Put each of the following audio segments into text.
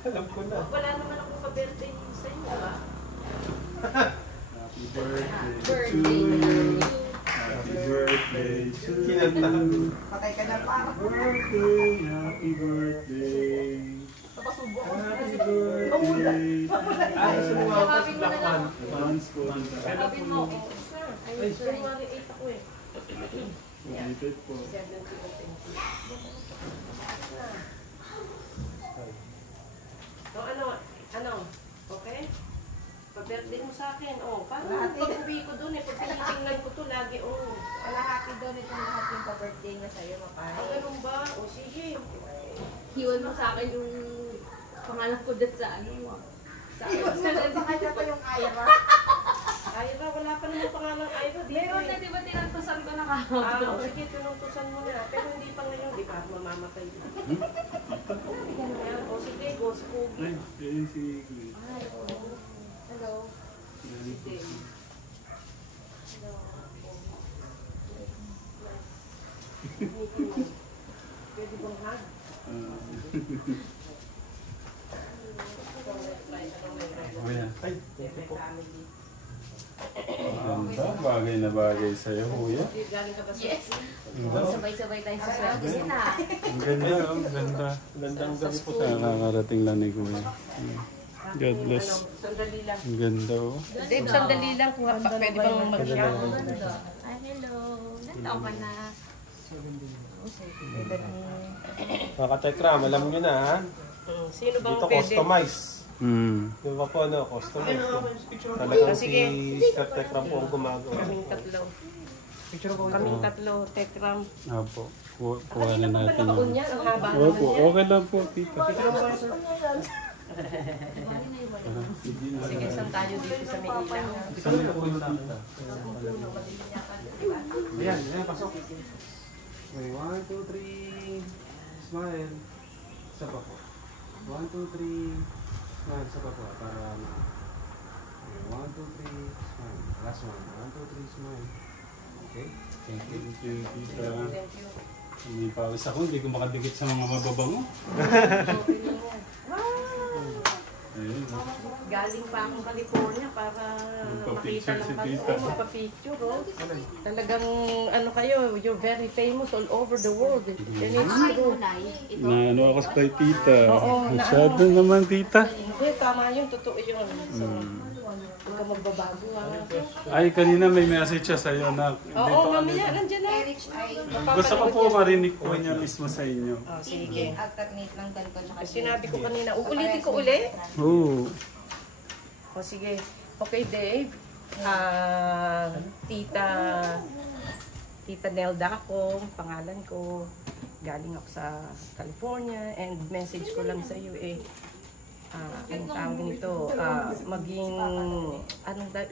Alam ko na. Wala naman akong pa-birthday sa inyo, ha? Happy birthday to Birthday. you. Happy birthday to you. Patay ka na pa. Happy birthday. Napasubo ko. Happy birthday. Ay, sumuha ko si Blackman. Once po. Sabi mo, ay, January 8 ako eh. Limited po. 17. So, ano? Okay? Pa-birthday mo sa akin, parang pag-uwi ko dun eh, pag tinitingnan ko to lagi, Kalahati daw nitong lahat yung pa-birthday niya sa'yo, mapay. ganun ba? Sige. Hiwan mo sa akin yung pangalan ko dyan sa ano. Iwan mo doon sa kanya pa yung Ira. Ira, wala pa naman pangalan Ira. Meron na, di ba tinantusan ko na kahapon? Sige, tunong-tusan mo na. Pero hindi pa ngayon, di ba? Mamamatay na. Sige, go sa Pogi. Ay, yun si Chris. Hello. Sige. Pwede bang hug? Ay, thank you po. Ganda, bagay na bagay sa'yo, kuya. Galing ka ba sa Yes. Ganda. Sabay-sabay tayo sa swerte sila. Ang ganda, ang ganda. Gandang gabi po. Nakakarating lang ni kuya. God bless. Sandali lang. Ang ganda, oh. Dave, sandali lang kung pwede bang mag-share. Ay, hello. Nandang ka na. Kaka-Tekram, alam nyo na ha. Sino bang Dito pwede? customize. Mm. Di ba po customize po. Talagang si Sige. Sir Tekram po ang gumagawa. Kaming tatlo, Tekram. Apo. Kuha na natin Ano yun. yan? Ang haba Opo, naman yan. okay lang po, tita. Sige, saan tayo dito sa may ilaw? Saan na po yung tita? Ayan, pasok. Okay, 1, 2, 3. Smile. Isa pa po. 1, 2, 3. Smile. Isa pa po. Para ano. Okay, 1, 2, 3. Smile. Last one. 1, 2, 3. Smile. Okay. Thank you, tita. May pawis ako, hindi ko makadikit sa mga mababango. Ayun. Galing pa akong California para makita Magpa-picture lang si kayo. tita. Magpa-picture, Talagang, ano kayo, you're very famous all over the world. And it's true. Na ano ako sa kay tita. Oo, Masyado naman, tita. Hindi, tama yun, totoo yun. So, huwag ka magbabago, Ay, kanina may message siya sa'yo na Oo, mamaya, nandiyan na. gusto ko po marinig po niya mismo sa inyo. Oh, sige. Alternate lang ganito tsaka Sinabi ko kanina, uulitin ko uli. Oo. O sige. Okay, Dave. Tita Nelda ako, pangalan ko. Galing ako sa California and message ko lang sa iyo ang tawag nito, maging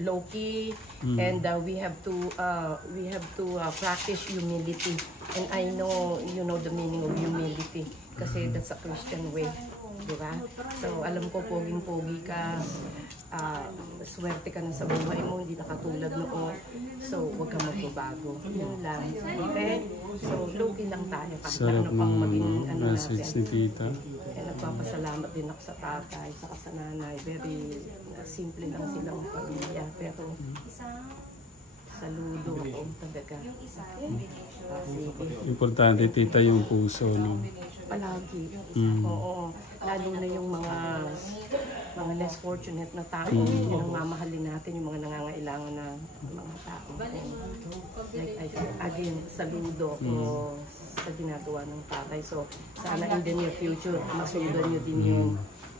low-key and we have to practice humility. And I know you know the meaning of humility kasi that's a Christian way. Diba? So, alam ko, poging-pogi ka, swerte ka na sa buhay mo, hindi na katulad noon. So, huwag kang magbabago. Yun lang. Okay? So, low-key lang tayo kahit Sarap ano pang ng maging message ni natin. tita. Eh, nagpapasalamat din ako sa tatay, saka sa nanay. Very simple lang silang pamilya. Pero, saludo ako talaga. Okay? Importante tita yung puso, no? Palagi. Mm. Oo. Lalo na yung mga less fortunate na tao. Yun ang mamahalin natin, yung mga nangangailangan na mga tao. Like I said, again, saludo ko sa ginagawa ng tatay. So, sana in the near future, masundan nyo din yun.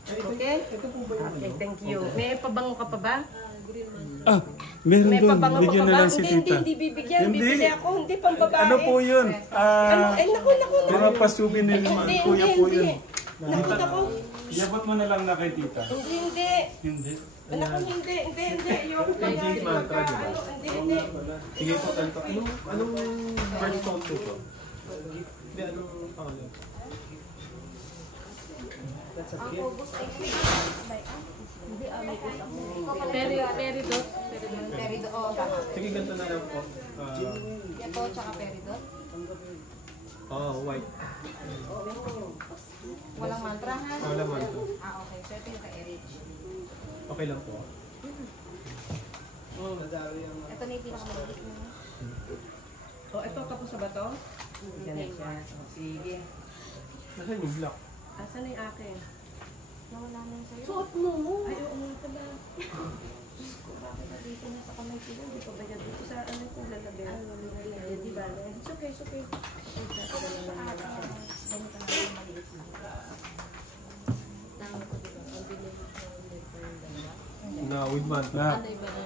Okay? Okay, thank you. May pabango ka pa ba? Ah, meron May doon. pabango Bigyan ka na pa ba? lang si Hindi, tita. hindi bibigyan. Hindi. Bibili ako. Hindi, pang babae. Ano po yun? Naku. Mga pasubi ni kuya po yun. Naku. Iabot mo na lang na kay tita. Hindi. Hindi. Naku, hindi. Ayoko pa nga. Hindi. Sige po, tanto. Anong birth count po ito? Hindi, anong pangalan? That's a gift. Peridot. Peridot. Oo, tama. Sige, ganito na lang po. Ito tsaka peridot. White. Walang mantra ha? Wala man po. Okay. Okay lang po. Oo, nadali ang... Ito na yung pinakamaliit mo. Oh, ito tapos na ba to? Yan na siya. Oh, sige. Nasaan yung block? Asan na yung akin? Nawala na yung sa'yo. Suot mo. Ay, oo nga pala. Bakit na dito na sa kamay ko? Hindi pa ba yan dito sa ano ko lalabi? Di ba? It's okay, it's okay. Ganito na yung maliit mo. Tama ko dito. Ang bilis ko ulit pa yung dalawa. Na, with man. Na, Ano iba na?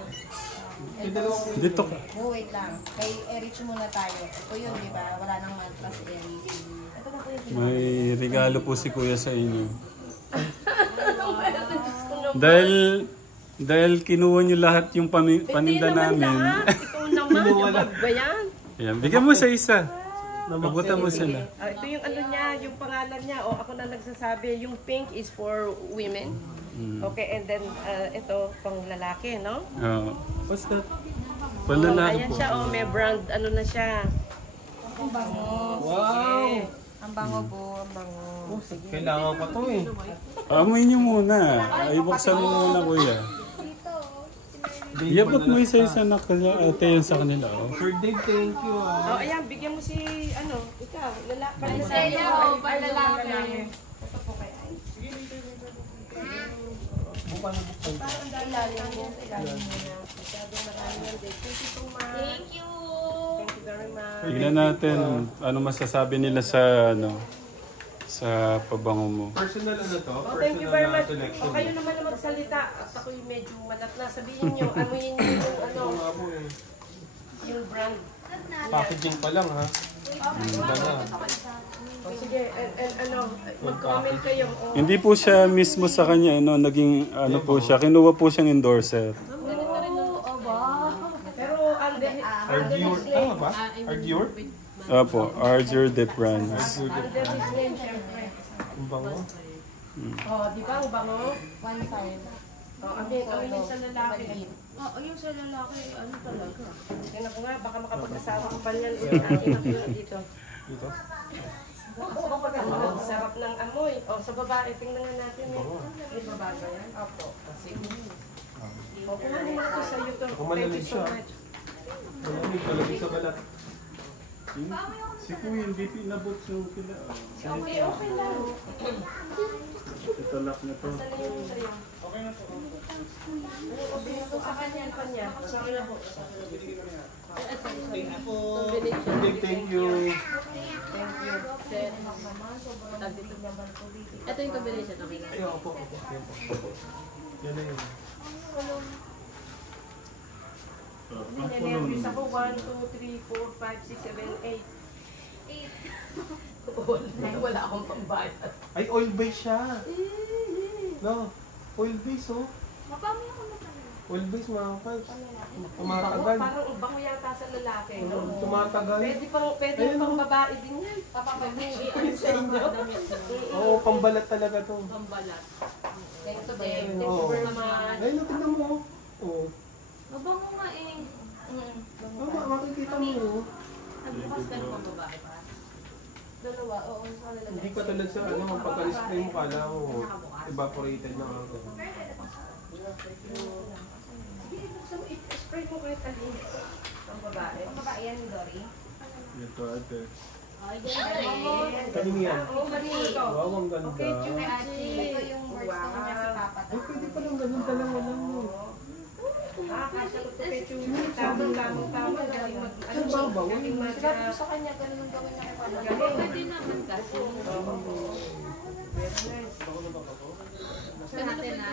Yung dalawang... dito ka. Oh, wait lang. Kay Erich muna tayo. Ito yun, di ba? Wala nang mantra si Erich. Ito na po yung May regalo po si Kuya sa inyo. Dahil kinuha niyo lahat yung paninda namin. Ikaw naman, yung magbayan. Ayan, bigyan mo sa isa. Pabutan mo sila. Ito yung ano niya, yung pangalan niya. O ako na nagsasabi, yung pink is for women. Okay, and then ito pang lalaki, no? Oo. What's that? Panlalaki Ayan po. siya, oh, may brand, ano na siya. Ang bango. Wow! Ang bango po, ang bango. Oh, kailangan pa to eh. Amoy niyo muna. Ay, buksan mo muna, Kuya. Iabot mo isa-isa na kaya ate yun sa kanila. Oh. Sir Dave, thank you Oh, ayan, bigyan mo si, ano, ikaw, lalaki. Sa'yo, palalaki. Ito po kay Ice. Bukang buksan. Parang ilalim mo, ilalim mo na. Masyadong marami yan, Dave. Thank you so much. Thank you. Thank you very much. Tingnan natin ano masasabi nila sa sa pabango mo. Personal ano to? Oh, thank you very Personal much. selection. O, kayo naman na magsalita. At ako'y medyo malat na. Sabihin nyo, amuyin nyo yung, ano, Ito nga po eh. yung brand. Packaging pa lang ha. Iba na. O, sige, and ano, mag-comment kayo. O, Hindi po siya mismo sa kanya, naging ano po siya, kinuha po siyang endorser. pero under Ardior. his Tama name. ba? Ardior? Opo, Arger de France. Under his name, syempre. Ang bango. O, di ba ang bango? 1.5. O, ang yun sa lalaki. Yung sa lalaki, ano talaga? Tingnan ko nga, baka makapag-asawa ka pa niyan. Akin na dito. Dito? Ang sarap ng amoy. O, sa babae, tingnan nga natin. May babae ba yan? Opo. Sige. O, kumanin mo ito sa YouTube. Ako Thank you malamig so siya. much. Malamig palagi sa balat. Si Kuya hindi pinabot yung pila. Okay, okay lang. Ito lock na to. Saan na yung sa'yo? Okay na to. Sabihin ko sa kanya, kanya. Sorry na po. Thank you po. Dave, thank you. Thank you. Ito yung combination. Okay na. Ay, opo. Yan po. Yan na yun. Ninervous ako. 1, 2, 3, 4, 5, 6, 7, 8. 8. Wala akong pambayad. Ay, oil base siya. No, oil base oh. Mapami ako na pala. Oil base mga kaps. Bango, Tumatagal. parang bango yata sa lalaki. No? Tumatagal. Pwede pang babae din yan. Papapagay. Sa inyo. Oo, pambalat talaga to. Pambalat. Ito ba Thank yun? you very much. Ay, natignan mo. Oo. Mabango nga eh. Makikita mo. Nagbukas ka ng babae pa. Dalawa, oo. Sa lalaki. Hindi pa tulad sa ano, pagka-spray mo kala mo, evaporated na ako. Spray mo kahit alin. Ang babae. Ang babae yan ni Dory. Ito ate. Kanino yan? Oo, kanino to? Wow, ang ganda. Okay, cute. Kay Ate. Ito yung words ko niya si Papa. Ay, pwede pa lang ganun talaga lang mo. Kasha ko to kay Chuy. Tamang-tama. Galing mag... Ano ba ba? Galing mag... Sabi ko sa kanya, ganun ang gawin niya kay Papa. Pwede naman kasi. Ate na.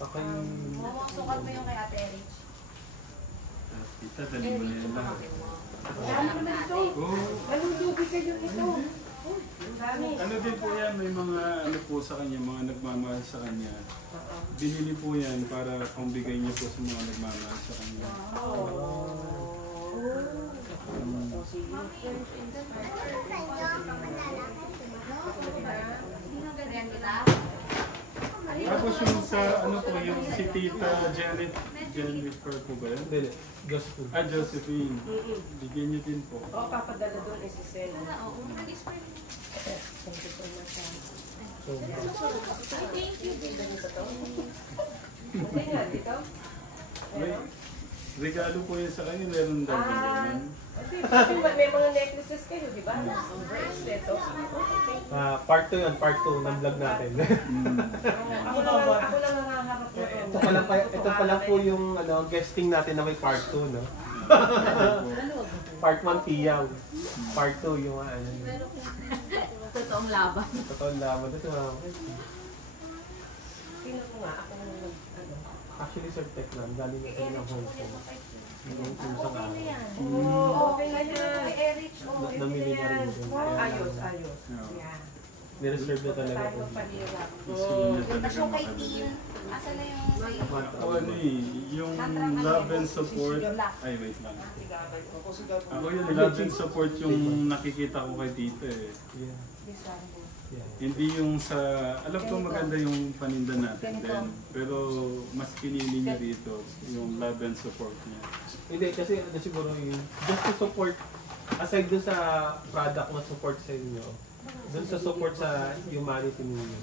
Kakay... Sukat mo yung kay Ate Erich. Kita, dali mo na yan lahat. Dami naman ito. Anong lubi kayo ito? Ang dami. Ano din po yan, may mga ano po sa kanya, mga nagmamahal sa kanya. Binili po yan para pambigay niya po sa mga nagmamahal sa kanya. Ayan kita. Tapos yung sa ano po, yung si Tita Jennifer po ba yan? Hindi, Josephine. Ah, Josephine. Bigyan niyo din po. Oo, papadala doon isi-send. Oo, nag-spray. Thank you so much. So, Thank you. Hindi nga, dito. May regalo po yun sa kanya, meron daw ganyan. May mga necklaces kayo, di ba? Bracelet. Part 2 yun, part 2 ng vlog natin. Ako lang nakaharap mo. ito pala po yung guesting natin na may part 2, no? Part 1 tiyaw. Part 2 yung Totoong laban. Totoong laban. Ito Tingnan ko nga, ako actually sir, tech lang. Galing na ng Hong Kong. Yung isang araw. Okay na yan. Eric, Namili na rin din. Ayos. Yan. Nireserve na talaga Tayo po. panira. Gusto niya Tapos talaga yung kay makadala. Tin, asan na yung Ako ano yung love and support. Ay, wait lang. Ako yung love and support yung nakikita ko kay Tita eh. Yeah. Yeah. Hindi yung sa, alam ko maganda yung paninda natin din. Pero mas pinili niya dito yung love and support niya. Hindi, kasi siguro yung just to support, aside dun sa product na support sa inyo, dun sa support sa humanity ninyo.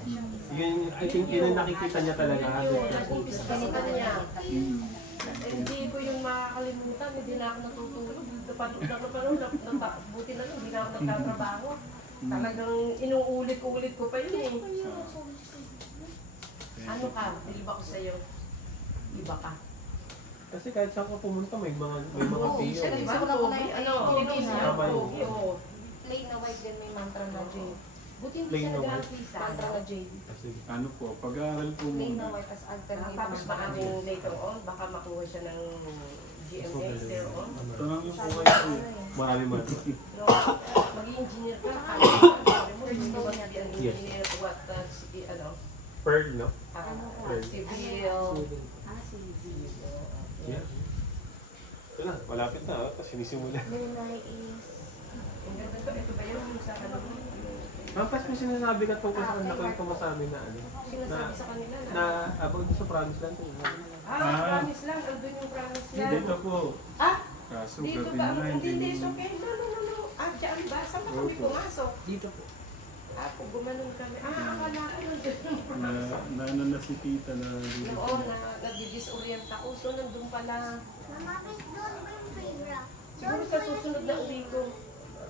Yun, I think yun ang nakikita niya talaga. Ganito niya. Hindi ko yung makakalimutan. Hindi na ako natutulog. Buti na lang, hindi na ako nagtatrabaho. Talagang inuulit-ulit ko pa yun eh. Ano ka? Iba ko sa'yo. Iba ka. Kasi kahit saan ka pumunta, may mga Oo, tiyo. siya Diba? diba? Pogi, ano, Pogi siya, Tama yun. pogi, oo. plain na white din may mantra na J. Buti hindi Plain siya na nag-artista. Mantra na J. Kasi, Ano po, pag-aaral po Plain na muna. white as alternate. Tapos maraming later on, baka makuha siya ng GMA later on. Tanong niyo po kayo. marami man. No, mag-engineer ka, kaya sabi mo, gusto mo natin ang engineer, what, Pearl, no? civil. Yeah. Ito na, malapit na. Kasi sinisimula. Lunay is... Ang ganda ko, ito ba yung sa ano? Mampas may sinasabi ka tungkol sa nakwento mo sa amin na Sinasabi sa kanila na about sa promise lang. promise lang, andun yung promise lang. Dito po. Ah, Kaso dito gabi ba? na, Hindi, hindi it's okay. No. Diyan ba? Saan ba kami Opo. pumasok? Dito po. Kung gumanon kami. Akala ko nandun yung promise. na si Tita na dito. Noon, nag-disorient ako. So, nandun pala. Siguro sa susunod na uwi ko,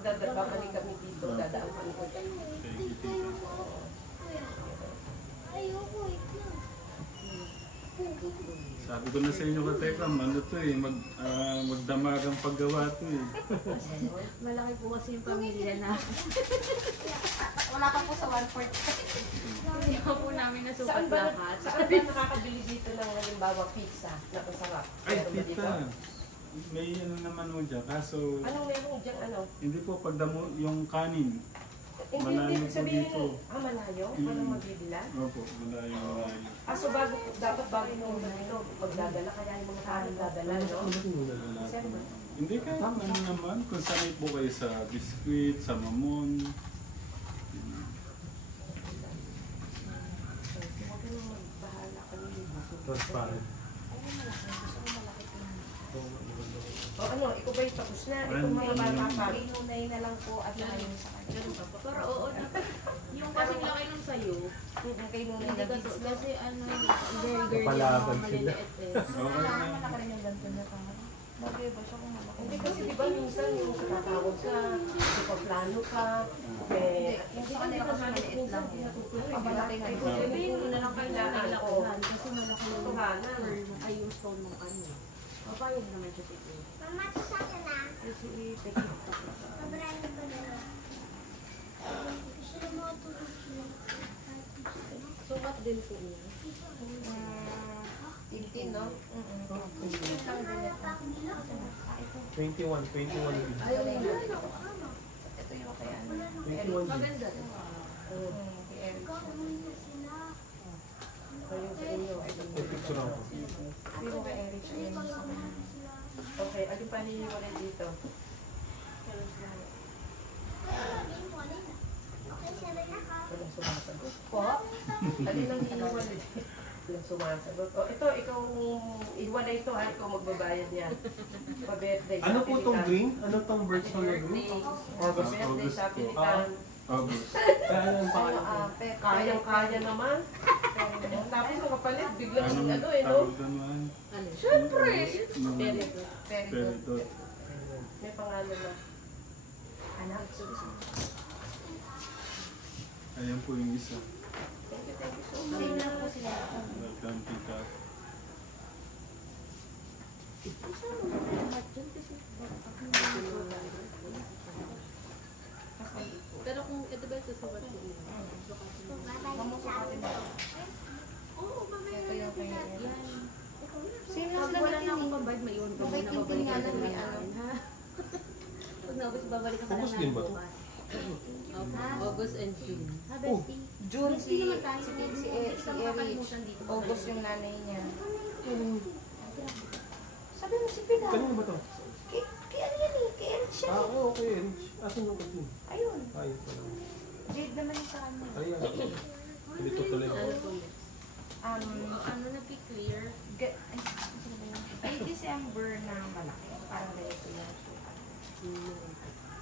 babalik kami dito. Dadaan kami ko. Thank you, Tita. Sabi ko na sa inyo ka Tekram, ano to eh, magdamagang paggawa to eh. Malaki po kasi yung pamilya na. Wala ka po sa 1/4. Hindi po namin nasukat Saan ba lahat. nakakabili dito ng halimbawa pizza na masarap? Ay, Meron ba dito? Tita, may ano naman mo dyan, kaso Anong meron dyan? Ano? hindi po pagdamo yung kanin. Malayo Hindi po sabihin, dito. Malayo? Walang magbibila? Opo, malayo. So dapat bago mo dito, magdadala, kaya yung mga kanin dadala, no? December. Hindi kahit ano naman, kung sanay po kayo sa biskwit, sa mamon. Huwag ka nang magbahala kanina. Transparent. O ano, ikaw ba yung tapos na? Ikaw Ano? mga bata pa. May lunay na lang po at ayaw sa kanya. Ganun pa po. Pero oo, yung kasing laki nung sayo, Kay lunay hindi na kasi, bits. kasi ano, burger yung Napalaban mga sila. maliliit eh. Okay na. Malaki rin yung ganito na tama. Bagay ba siya kung malaki? Hindi kasi di ba minsan yung tatawag ka, plano ka, Yung sa kanila kasi maliit lang. Pag malaki nga yun. Sabi yung na lang kayo Kailangan na ko. lakuhan kasi malaki yung Tuhanan. ay yung stone ng ano. Papayag naman siya siguro. Kasi i-take sukat din po niya. 15, no? 21 Ayaw nila. Ito yung kay ano. 21 Maganda rin. Kay Eric. Ayaw sa inyo. picture ako. Yung kay Eric. Ayun yung sa kanya. Okay, alin pa hinihiwalay dito? Walang sumasagot. Po? Alin ang hinihiwalay? Walang sumasagot. O, ito, ikaw, ihiwalay ito ha, ikaw magbabayad niya. Pa-birthday. Ano po tong green? Ano tong birthstone na green? Birthday. August. Birthday sa po. Pilitan. August. Kaya ano ang So, pangalan? Pep. Kayang-kaya naman. Tapos kapalit, biglang Anong ano eh, no? tawag naman? Ano? Siyempre! Very good. Very good. Peridot. May pangalan na. Anak. Ayan po yung isa. Thank you so much. Same lang po sila. Welcome, tita. Pero kung ito ba ito sa what? Oo, mamaya Ito yung kay yan. Same lang Pag sila wala ni na akong Tintin. pambayad, may iwan ko Kay na Tintin nga lang may babalikan ano. ha? Pag naubos, babalik ako August lang din ba to? bukas. August and June. Ha, bestie? June si Hindi naman tayo. Eri. August yung nanay niya. Sabi mo si Pilar. Kanino ba to? Kay ano yan eh? Kay Eric siya. Ah, oo, okay. Asan yung katin? Ayun. Ay, pala. Jade naman yung sa kanya. Ayan. Dito tuloy. Ano po ulit? Ano na clear? Ay, ano ba yun? Ay, December na malaki. Parang ganito yung sukat.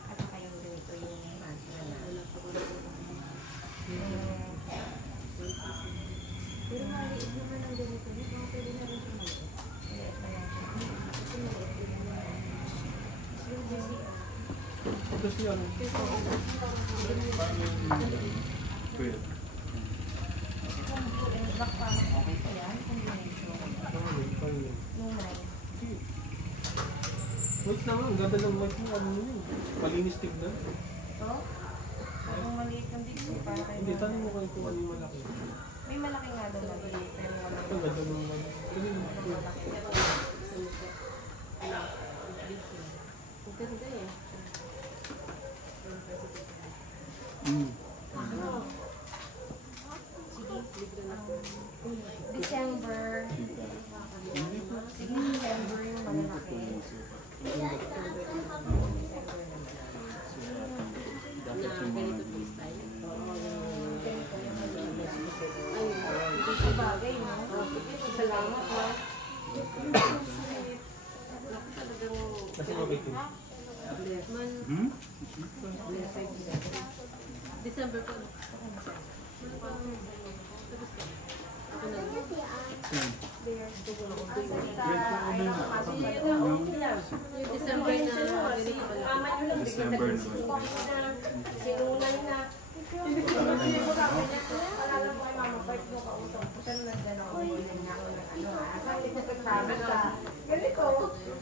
At saka yung ganito yung mantra na. Pero maliit naman ang ganito. Mga pwede na rin siya maliit. Kasi maliit din naman. Tapos yan. Pwede. Kasi kung blue and black parang okay pa yan. Combination. Nung nine. Wait naman, ang ganda ng mic mo. Ano yun? Malinis tignan. Ito? Parang maliit yung dito. Para kayo. Hindi, tanong mo kayo kung ano yung malaki. May malaki nga doon maliit. Pero walang Ang ganda ng mic. Ang ganda eh. December. Sige, December yung malalaki. Dapat yung mga Sa bagay, no? Salamat, no? Kasi mabitin. December po. Ako na lang. Yung December na ganito pala. December naman. Sinulan na. Hindi ko sabi niya, alala mo kay Mama Bart mo kausap ko siya nung nagdalaw ko niya ako ng ano sabi ko kay promise ka. Ganito,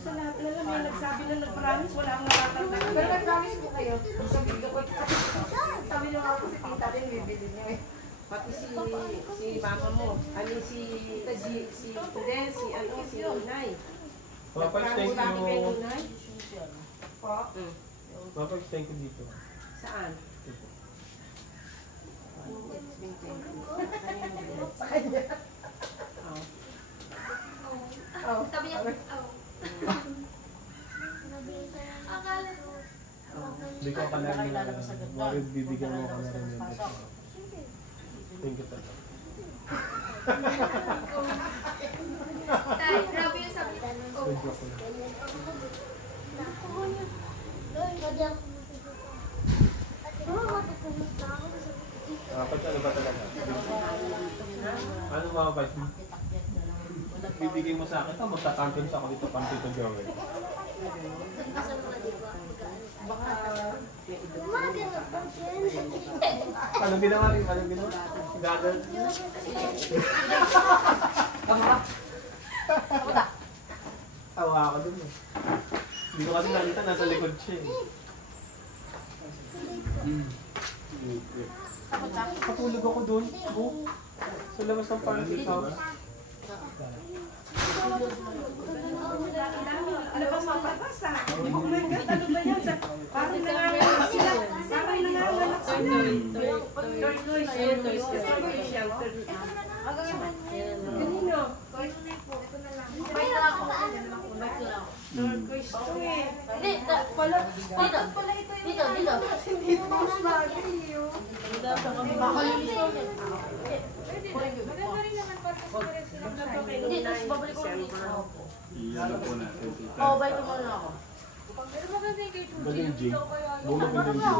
sa lahat na lang may nagsabi na nag-promise, wala akong natatanda. Pero nag-promise ko kayo, sabi ko sabi niyo ako si tita din, bibili niyo eh. Pati si mama mo, si Inay. Mapag-thank Thank you. you. Inay? Po. Mapag-thank you dito. Saan? Dito. Sa kanya. Oh. Sabi niya, Hindi ko akalain na bibigyan mo ka na rin yung best. Thank you talaga. Tay, grabe yung sabi. Thank you ako lang. Pag ano ba talaga? Ano mga bite mo? Bibigay mo sa akin ito, magtatantin sa ako dito pang Tito Joey. Anong ginawa rin? Anong ginawa? Gagal. Tawa ako dun eh. Hindi ko kasi nakita, nasa likod siya eh. Patulog ako dun. Sa labas ng party house. Ano ba mapatas ha? Oh my God, ano ba yan? Parang nanganganak sila. Parang nanganganak sila. Kanino? Turquoise to eh. Hindi mo mas bagay yun. Hindi, tapos babalik ko ulit. Iyan na po natin, tita. Oo, balik mo na ako. Galing Jay. Bulog na din Jay.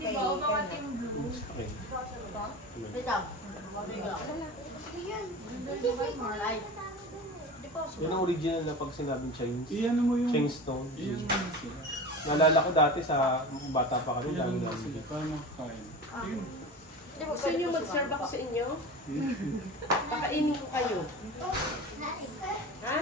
Di ba, umangat yung blue. Okay. Wait lang. Babalik lang. Yan ang original na pag sinabing Chinese. Iyan mo yung... Chinese stone. Iyan mo yung sila. Naalala ko dati sa bata pa kami, Iyan dami mo namin sila. dito. Paano kain? Yun. Gusto niyo mag-serve ako sa inyo? Yun. Pakainin ko kayo. Ha?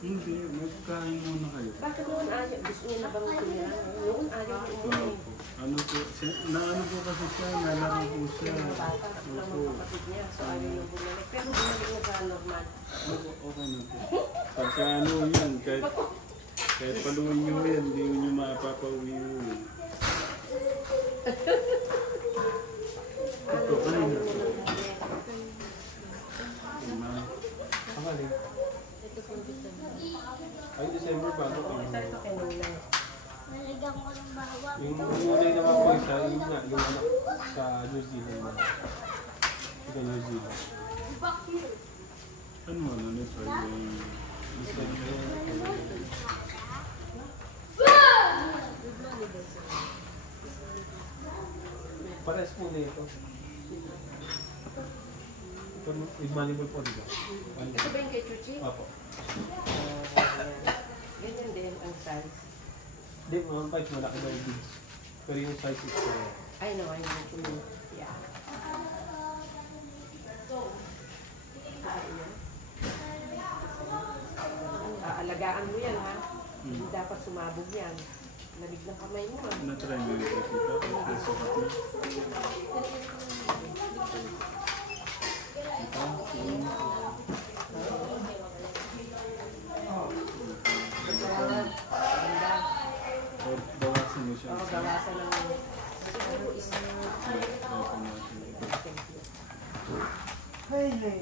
Hindi, magkain muna kayo. Bakit noon ayaw? Gusto niya na bang tumira? Noon ayaw niya umuwi. Opo. Ano po, naano po kasi siya, nalaro po siya. Bata, tatlo lang mga kapatid niya. So ayaw niya bumalik. Pero bumalik na sa normal. Okay na po. Pagka ano yan, kahit paluin nyo yan, hindi nyo mapapauwi yun. Ito, kanina. Ang ay, December bago kayo. Ito kay Nulay. Nalagyan ko ng bawang. Yung unay naman po isa, yung nga, yung anak sa New Zealand na. Sa New Zealand. Ano ito yung... Pares po na ito. Ito, with mandible po, di ba? Ito ba yung kay Chuchi? Apo. Ganyan din ang size. Hindi, mga kahit malaki na yung beads. Pero yung size is I know what you mean. Yeah. Aalagaan mo yan, ha? Hindi dapat sumabog yan. Lamig ng kamay mo, ha? Na-try mo yung ito. Ang sukat mo. Ganda. Or bawasan mo siya. Oo, bawasan ng... Siguro isa. Ay, ay,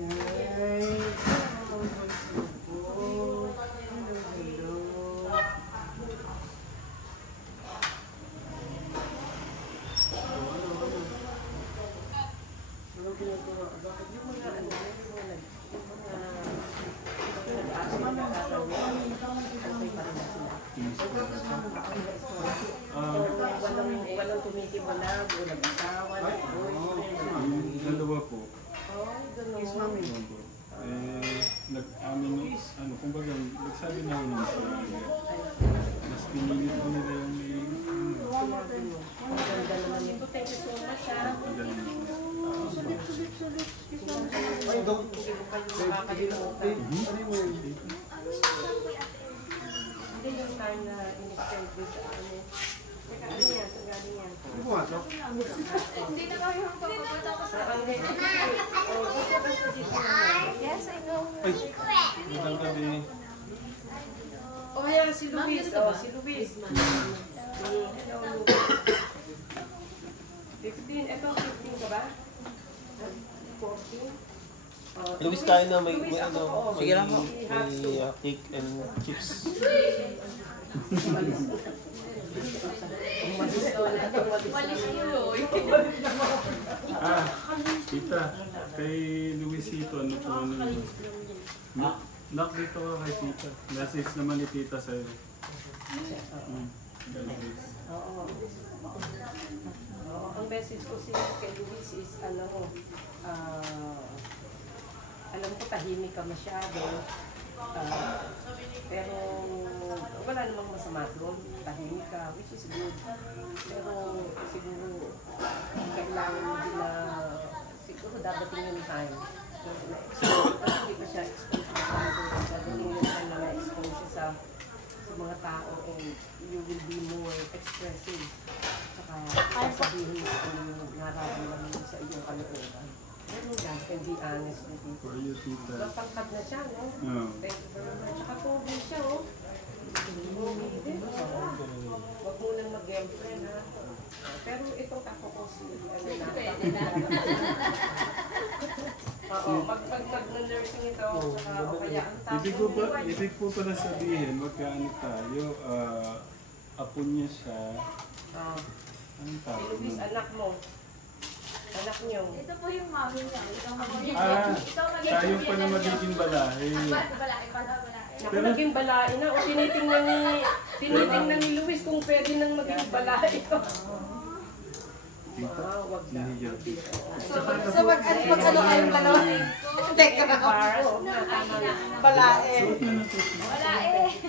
ay. Walang tumitibala, walang asawa, Yung dalawa po. Yes, mami. Nag-amin ano, kumbaga, nagsabi na ako ng mas pinilit ko nila yung may, Ang ganda naman ito. Thank you so much, ha? Ay, daw. Hindi ko kayo makakalimutan. Hindi yung time na in-extend ko sa ano. Teka, ano yan? Saan galing yan? Hindi pumasok. Hindi na kami magpapatapos. Ang dito basta dito naman. Yes, I know. Ay, magandang gabi. O kaya si Luis. O, si Luis. Hello, Luis. 15. Ito, 15 ka ba? 14? Luis, kain na may Luis, ano, ako, may, may cake and chips. Walis ulo. Tita, kay Luisito, ano po ano yun? Nak, dito ka kay Tita. Message naman ni Tita sa'yo. Kay Luis. Oo. Ang message ko kay Luis is alam ko tahimik ka masyado. Pero wala namang masama doon. Tahimik ka, which is good. Pero siguro kailangan din na siguro dadating yung time. Kasi hindi pa siya exposed masyado. Dadating yung time na na-expose siya sa mga tao and you will be more expressive. Saka sabihin mo kung nararamdaman mo sa iyong kalooban. Ganun lang, and be honest with you. For you, Tita. Napangkat na siya, no? Oo. Thank you very much. Saka pogi siya, oh. Huwag mo lang mag-girlfriend, ha? Pero itong tako ko si, oo, pag-nursing ito, saka o kaya ang tako. Ibig po pala sabihin, magkaano tayo, apo niya siya, ang tawag Luis, na. anak mo. Anak niyo. Ito po yung mami niya. Ito magiging. Tayo pala magiging balahe. Naku, naging balae na. O tinitingnan ni Luis kung pwede nang maging balae ito. Tita, Wag na. nahiya. So mag-ano kayong dalawa? Teka na ako. Balae. Suot na na to.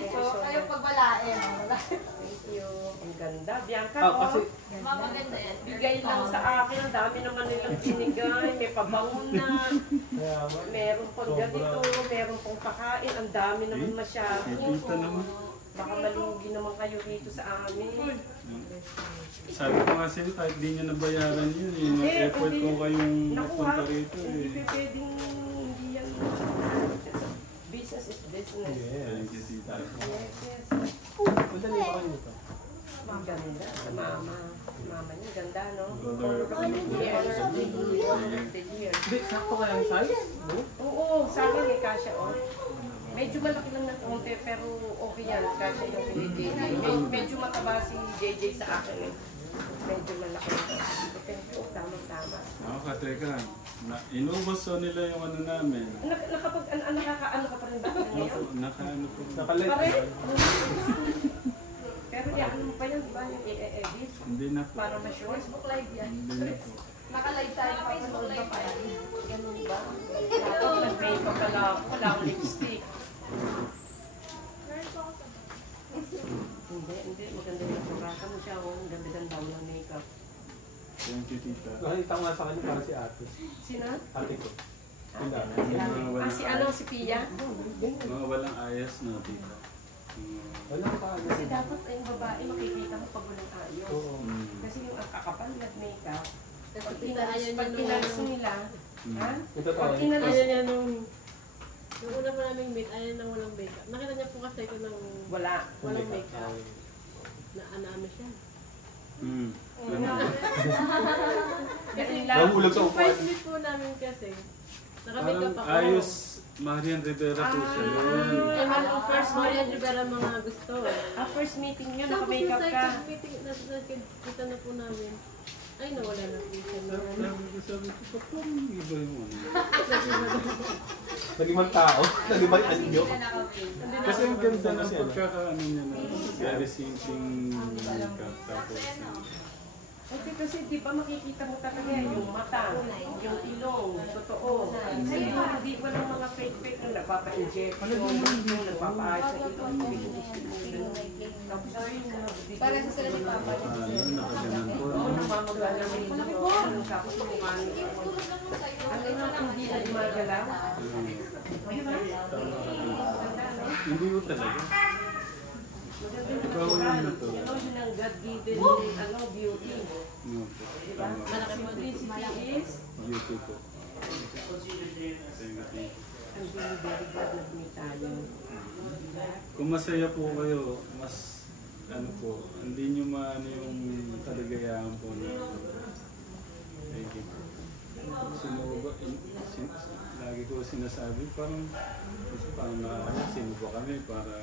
So, kayo pagbalae. Thank you. Ang ganda. Bianca, Kasi, bigay lang sa akin. Ang dami naman nilang binigay. May pabangon na. Meron pang ganito. Meron pang pakain. Ang dami naman masyado. Tita naman. Baka malugi naman kayo dito sa amin. Sabi ko nga sa'yo, kahit di nyo nabayaran yun, effort ko kayong napunta rito Hindi eh. pwedeng hindi yan. Business is business. Thank you, tita. Yes, yes. madali pa kayo dito. Ang ganda sa mama. Mama niya, ganda, no? Color of the Yes, color of the year. Hindi, sakto kaya yung size? No? Oo, sa akin eh, kasha, oh. Medyo malaki lang na konti, pero okay yan. Kasha yung pinili JJ. Medyo mataba si JJ sa akin eh. Medyo malaki lang. Pero tamang-tama. Ako, teka. Inubos so nila yung ano namin. Nakakaano ka pa rin ba ngayon? Nakaano po. Nakalight. Pare? Pero yan, ano pa yan, di ba? Yung i-edit. Hindi na po. Para ma-sure. Facebook live yan. Hindi na po. Nakalive tayo pa Facebook live pa yan. Ganun ba? Dapat nag-makeup pala ako. Wala akong lipstick. Hindi. Maganda yung pagkaka mo siya. Oh. Ang ganda-ganda mo ng makeup. Thank you, tita. Nakita ko nga sa kanya para si ate. Sino? Ate ko. Si ano, si Pia? Mga walang ayos na, tita. Wala pa. Kasi dapat yung babae makikita mo pag walang ayos. Oo. Kasi yung ang kakapal na makeup, Kasi pag tita, ayaw niya pinalis nung... nila, ha? Ito to. Pag inalis, Ayaw niya nung... Nung una pa namin meet, ayaw nang walang makeup. Nakita niya po kasi ko ng wala. walang makeup. Na ano siya. Kasi Nahulog sa Yung upuan. first meet po namin kasi, naka-makeup Parang ako. ayos. Marian Rivera po siya yun. Eh, ang first Marian Rivera mga gusto. first meeting nyo, Tapos yung naka-makeup ka. second meeting, nakita na po namin. Ay, nawala na po siya. Sabi ko, ba't parang iba yung ano? Nag-ibang tao. Nag-ibang anyo. Kasi ang ganda ng pagkakaano niya na very simpleng makeup. Tapos, Okay, kasi di ba makikita mo talaga yung mata, yung ilong, totoo. Kasi hindi walang mga fake-fake na nagpapa-injection, yung nagpapa-ayos sa ilong. Tapos ayun na, Parang sila ni Papa. nakaganan po. oo, namamagana ng ilong. Tapos yung mukha niya. Ano na, hindi na gumagalaw. Hindi ko talaga. Ikaw lang na to. Yun ang God-given beauty. No po. Diba? Tama. Malaki mo din si is Beauty po. Thank you. ang very God nag-meet tayo. Kung masaya po kayo, mas ano po, hindi nyo maano yung kaligayahan po na thank you. Lagi ko sinasabi, parang sino ba kami para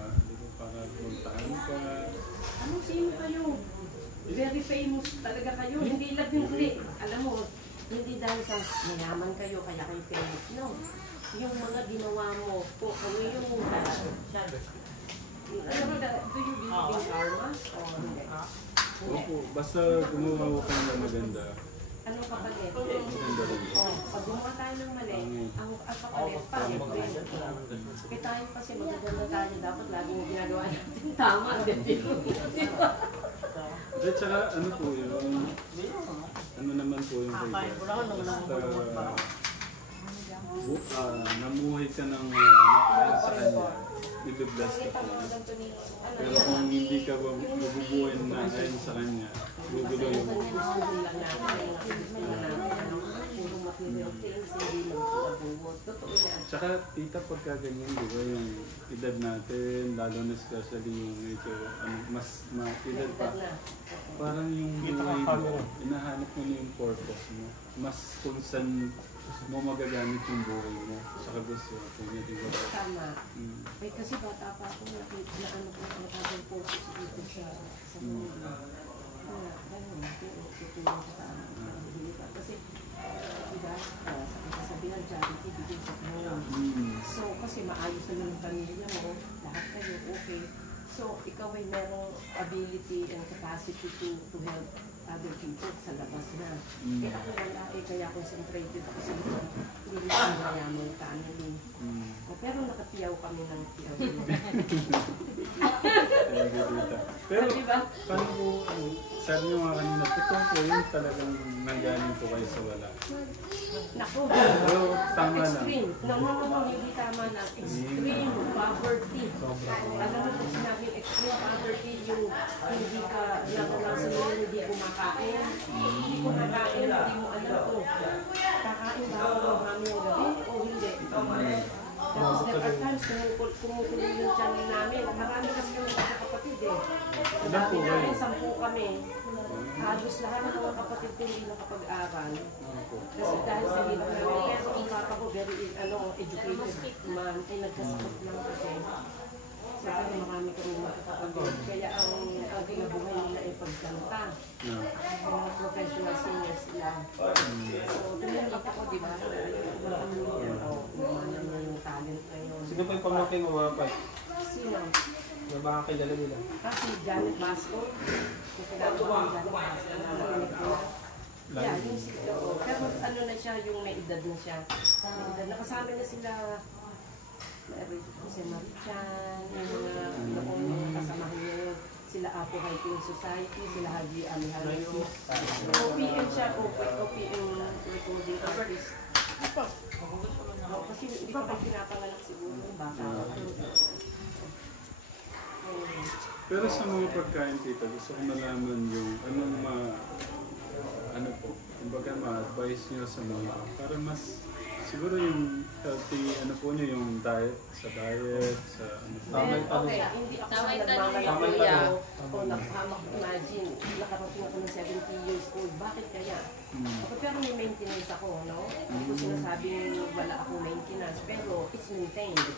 puntahan pa. Ano, sino kayo? Very famous talaga kayo. Hindi lang hindi. Alam mo, hindi dahil sa mayaman kayo, kaya kayo famous. No. Yung mga ginawa mo, po, kami yung ano, do you believe in karma? Opo, basta gumawa ko kayo ng maganda. Ano kapalit? Maganda rin. Pag gumawa tayo ng mali, ang kapalit, pangit din. Kaya tayo kasi magaganda tayo, dapat laging ginagawa natin tama. Di ba? At saka ano po yung, ano naman po yung kaya. Basta namuhay ka ng nakain sa kanya, i-bless ka po. Pero kung hindi ka mabubuhay na ayon sa kanya, gugulo yung Tsaka tita, pagka ganyan, di ba, yung edad natin, lalo na especially yung medyo, edad pa, parang yung buhay mo, inahanap mo na yung purpose mo. Mas kung saan mo magagamit yung buhay mo sa kagusto ko niya, di ba? Tama. Wait, kasi bata pa ako, na ano ko, nakakabang po sa mundo. Ganun, tutulong sa amin. Kasi, diba, sabihan charity, bigyan sa Panginoon. So, kasi maayos na yung pamilya mo, lahat kayo okay. So, ikaw ay merong ability and capacity to help other people sa labas na. Kaya ako wala kaya concentrated ako sa mga hindi rin ang mayaman family. Pero nakatiyaw kami ng tiyaw. Pero, Diba? paano po, sabi nyo nga kanina, totoo po yun talagang nanggaling po kayo sa wala. Naku, Pero, tama lang. extreme. No, hindi tama na. Extreme poverty. Alam mo kung sinabing extreme poverty, yung hindi ka nakalasan mo, hindi kumakain. Hindi kumakain, hindi mo alam ko. Kakain ba ako ng mamayang gabi o hindi? Tapos there are times kumukulo yung tiyan namin. Marami kasi kami kapatid eh. Ang dami namin, 10 kami. Halos lahat ng mga kapatid ko hindi nakapag-aral. Kasi dahil sa hirap namin, pero ang papa ko very educated man, ay nagkasakot lang kasi. Siyempre marami kami makakapagod. Kaya ang ginabuhay nila ay pagkanta. Mga professional singers sila. So, tumulak ako, di ba? Naman naman yung talent na yun. Sino pa yung pamangkin mo mga pat? Sino? Na baka kilala nila? Si Janet Basco. Kung kilala ko yung Janet Basco. Yeah, yung si pero ano na siya, yung may edad na siya. May edad. Nakasama na sila si Marichan, yung mga kasamahan niya yun. Sila Apo Hiking Society, sila Haji Alejandro. OPM siya, OPM recording artist. Kasi hindi pa pinapanganak siguro, baka. Pero sa mga pagkain, tita, gusto ko malaman yung ano po, kumbaga ma-advise nyo sa mga, para mas, siguro yung healthy, ano po nyo, yung diet, sa ano po. Okay, hindi ako sa nagmamalakuya o nakahamak, imagine, nakarating ako ng 70 years old, bakit kaya? Pero may maintenance ako, no? Hindi ko sinasabing wala akong maintenance, pero it's maintained.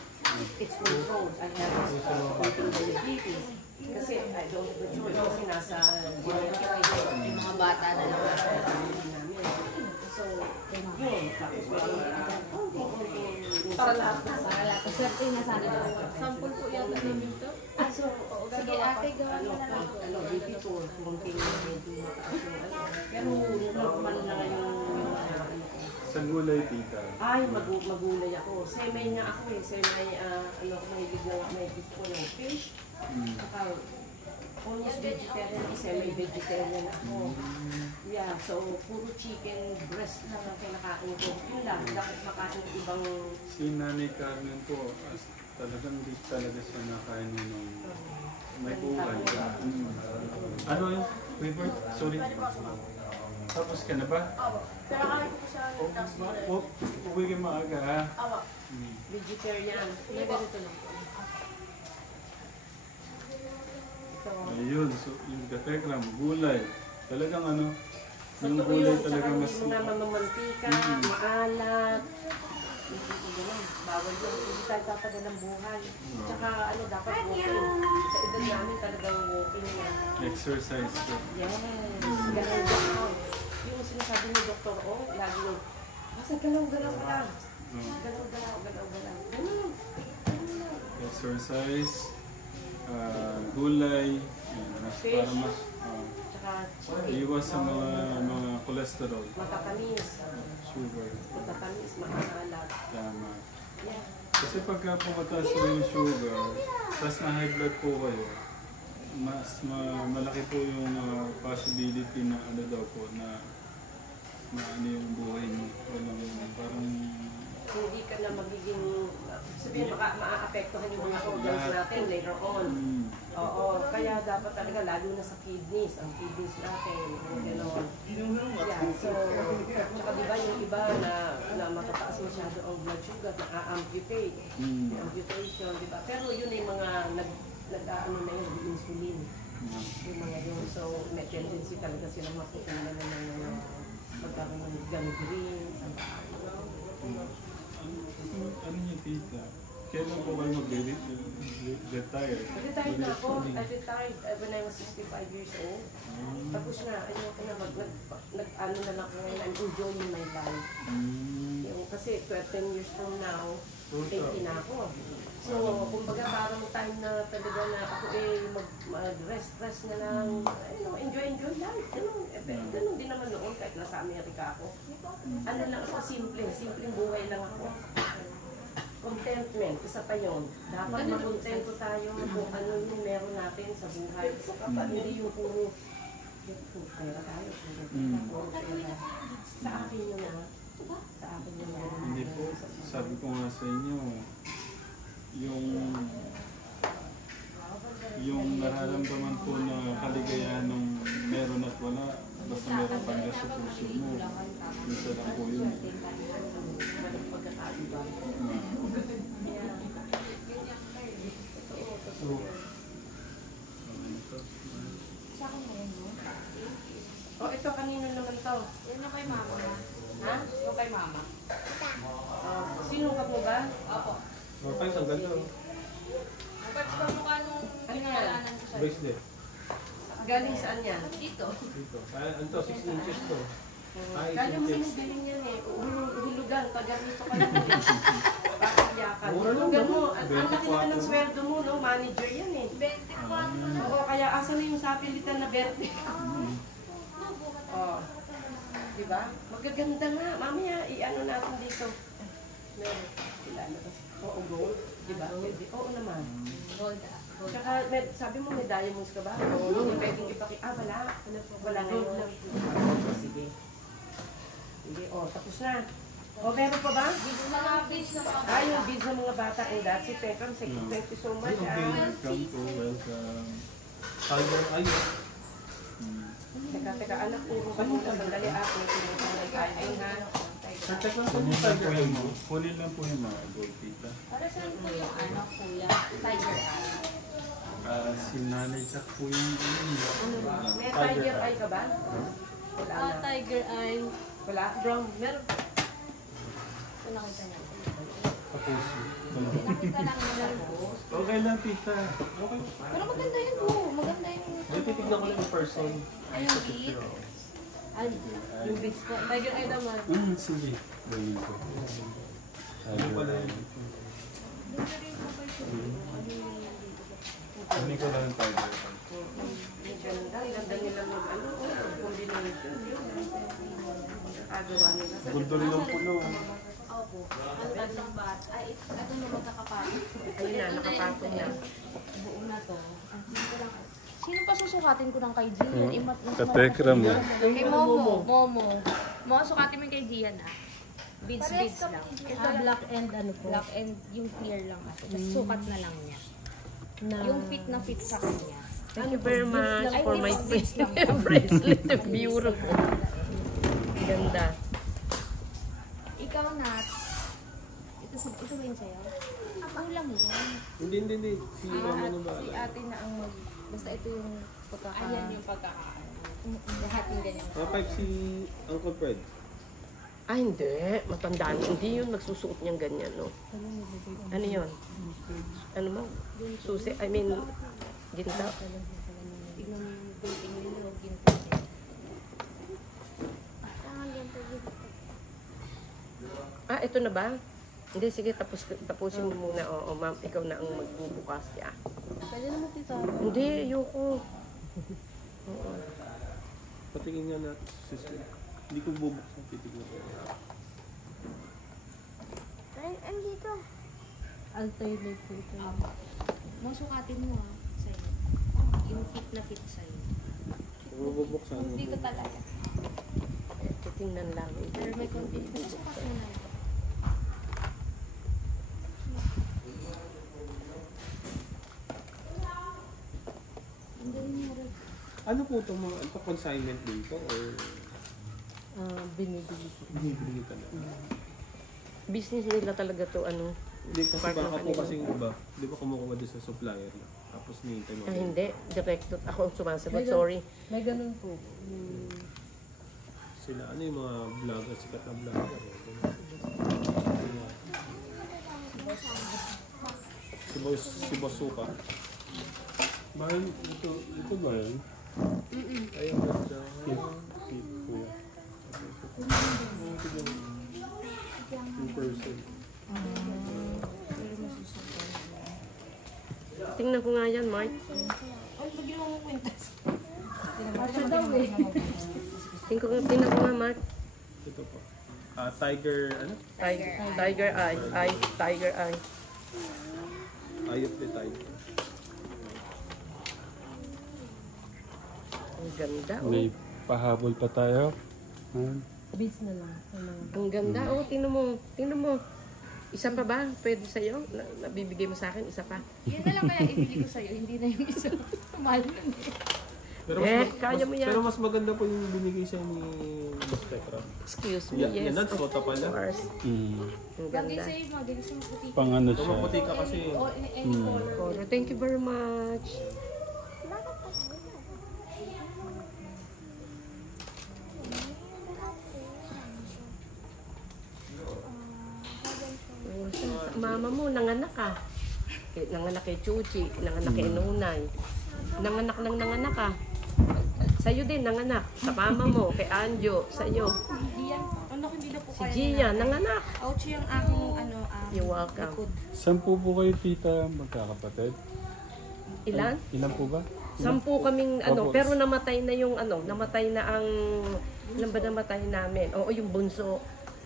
It's controlled. I have controlled diabetes. Kasi I don't have the choice kasi nasa genetic yung mga bata na lang nasa family namin. So, yun. Tapos para lahat na sa lahat. Swerte na sana daw. Sample po yung namin to. So, Sige ate, gawa mo na lang. BP po, konting medyo mataas yung pero normal na yung Sa gulay, tita. ay, magulay ako. Semay nga ako eh. Semay, mahilig na may gusto ko ng fish. Saka, almost vegetarian, semi-vegetarian ako. Yeah, so puro chicken breast lang ang kinakain ko. Yun lang, dapat makain ng ibang... Si Nanay Carmen po, talagang di talaga siya nakain ng may buhay. Ano yun? Wait, sorry. Tapos ka na ba? Pero kami po sa Uwi ka maaga ha? Vegetarian. May ganito lang po. So, Ayun, so yung katekram, gulay. Talagang yung totoo gulay yun, talaga saka mas... yung mga mamamantika, maalat. Hindi ko ganun. Bawal yun. Hindi tayo papadal ng buhay. Tsaka dapat walking. Sa edad namin talagang walking yan. Exercise po. Yes. Galaw-galaw. Yung sinasabi ni Dr. O, lagi yung, basta galaw-galaw ka lang. Galaw-galaw. Ganun. Exercise, gulay, para mas... Tsaka chicken. iwas sa mga cholesterol, Matatamis. sugar, Matatamis, maalat. tama. Yeah. Kasi pagka po mataas po yung sugar, tapos na high blood po kayo, mas malaki po yung possibility na daw po na maano yung buhay mo. Parang Hindi ka na magiging, sabihin baka maaapektuhan yung mga organs natin later on. Oo, kaya dapat talaga lalo na sa kidneys, ang kidneys natin, gano'n. Yeah, so, tsaka diba yung iba na matataas masyado ang blood sugar, na-amputate, amputation, diba? Pero yun ay mga nag-ano na yun, insulin. Yung mga yun, so may tendency talaga silang maputunan na ng magkaroon ng gangrene, sa ano niya, tita? Kailan po kayo mag-retire? Retired na ako. I retired when I was 65 years old. Tapos na, ayoko na ano na lang ako ngayon, I'm enjoying my life. Kasi 10 years from now, 80 na ako. So, kumbaga parang time na talaga na ako mag-rest na lang, enjoy life. Pero ganun din naman noon kahit nasa Amerika ako. Ano lang ako, simpleng buhay lang ako. Contentment, isa pa yun. Dapat makontento tayo kung ano yung meron natin sa buhay. Hindi yung puro pera tayo. Puro pera. Sa akin yun na. Sa akin yun na. Hindi po, sabi ko nga sa inyo, yung nararamdaman po na kaligayahan ng meron at wala, basta meron kang sa puso mo, minsan lang po yun. Sa akin na yun, no? Oh, ito kanino naman to? Yan yung kay mama. Ha? Yung kay mama. Sinukat mo ba? Opo. Mapay, ang ganda. Pwede ba mukha nung pinangalanan ko sa'yo? Bracelet. Galing saan yan? Dito. Dito. Ano to? 6 inches to. Kaya mo yung galing yan eh. Hulugan, pag ganito ka lang. Pakiyakan. Mura lang, Hulugan no? mo. Ang laki naman ng sweldo mo, no? Manager yan eh. 24. Oo, kaya asa na yung sapilitan na birthday? Oo. Diba? Magaganda nga. Mamaya, i-ano natin dito. Meron. Kilala ba? Oo, gold. Diba? Oo naman. Gold. Tsaka, sabi mo may diamonds ka ba? Oo. Hindi pwedeng ipakita. Wala. Wala ngayon. Sige. Sige, tapos na. Meron pa ba? Mga beach na mga Ay, yung beads ng mga bata. And that's it, Pekam. Thank you so much. Welcome po, welcome. Teka, anak, puro ka muna sandali. May tinutulay kayo ha. Kunin lang po yung mga gold tita. Para saan po yung ano, kuya? Tiger eye. Si Nanay Jack po yung May tiger eye ka ba? Wala na. Tiger eye. Wala? Brown. Meron. Kung nakita niya. kapuso. Nakita lang nila po. Okay lang tita. Okay. Pero maganda yun po. Maganda yung... May titignan ko lang yung person. Ay, yung bead. Ay, yung beads po. Tiger eye naman. Sige. Gawin ko. Ano pala yun? Kunin ko lang yung tiger. Ang ganda nila mag combination. Agawa nila. Gundo rin ang puno. Opo. Ang bad ng bat. Ay, ito na magkakapatid. Ayun na, nakapatong na. Buo na to. Sino pa susukatin ko ng kay Gian? Katekra mo. Kay Momo. Momo. Momo, sukatin mo yung kay Gian ah. Beads lang. Black and ano po? Black and yung clear lang kasi. Tapos sukat na lang niya. Yung fit na fit sa kanya. Thank you very much Ay, for hindi my po, beads lang. bracelet. Beautiful. Ganda. Ikaw, Nat. Ito ba yun sa'yo? Kulang yan. Hindi. Si Mama na ba? Si ate na ang mag... Basta ito yung pagkaka... Ayan yung pagkaka... Lahat yung ganyan. Mapay si Uncle Fred. Hindi. Matandaan. Hindi yun nagsusuot niyang ganyan, no? Ano yun? Ano ba? Susi? I mean, ginta? Tignan mo yung dating nila. Huwag ginto. Ito na ba? Hindi, sige, tapusin mo muna. Oo, ma'am, ikaw na ang magbubukas niya. Pwede naman dito. Hindi, ayoko. Oo. Patingin nga na. Hindi ko bubuksan. Titignan ko. Andito. Alternate po ito. Mo sukatin mo ah. Sa'yo. Yung fit na fit sa'yo. Kung bubuksan. Dito talaga. Tingnan lang. Pero may konti. Sukat mo na. Ano po itong mga ito consignment dito or Binibili po. binibili talaga? Business nila talaga to, ano. Hindi kasi Part ng baka po kanila. kasing iba. Di ba kumukuha din sa supplier na? Tapos nihintay mo. Hindi. Direct. Ako ang sumasagot. Sorry. May ganun po. Sila ano yung mga vlogger, sikat na vlogger. Si Boss Suka. Mahal, ito ba yun? Ayun na siya. Keep kuya. In person. Tingnan ko nga yan, Mark. Ay, pag ginawa mo kwintas. Kasi daw eh. Tingnan ko nga, Mark. Ito po. Tiger, ano? Tiger eye. Tiger eye. Eye of the tiger. Ang ganda, oh. May pahabol pa tayo. Base na lang. Ang ganda, oh. Tingnan mo. Tingnan mo. Isa pa ba? Pwede sa'yo? Nabibigay mo sa akin? Isa pa? Yun na lang kaya ibili ko sa'yo, hindi na yung isa. Mahal nun eh. Pero kaya mo yan. Pero mas maganda po yung binigay siya ni Miss Petra. Excuse me, yes. Yan ang sota pala. Of course. Ang Bagay ganda. sa'yo, magaling sa maputi. Pang ano siya. Maputi ka kasi. Any color. Oh, thank you very much. Oh, sa mama mo, nanganak ka. Nanganak kay Chuchi, nanganak kay Nunay. Nanganak ka. Sa'yo din, nanganak. Sa mama mo, kay Anjo, sa'yo. Gian, anak hindi na po Si kaya. Gia, nanganak. Ouch yung aking You're welcome. likod. Saan po kayo tita magkakapatid? Ilan? Ilan po ba? 10 kaming Opo. pero namatay na yung namatay na ang ilan ba namatay namin? Oo, yung bunso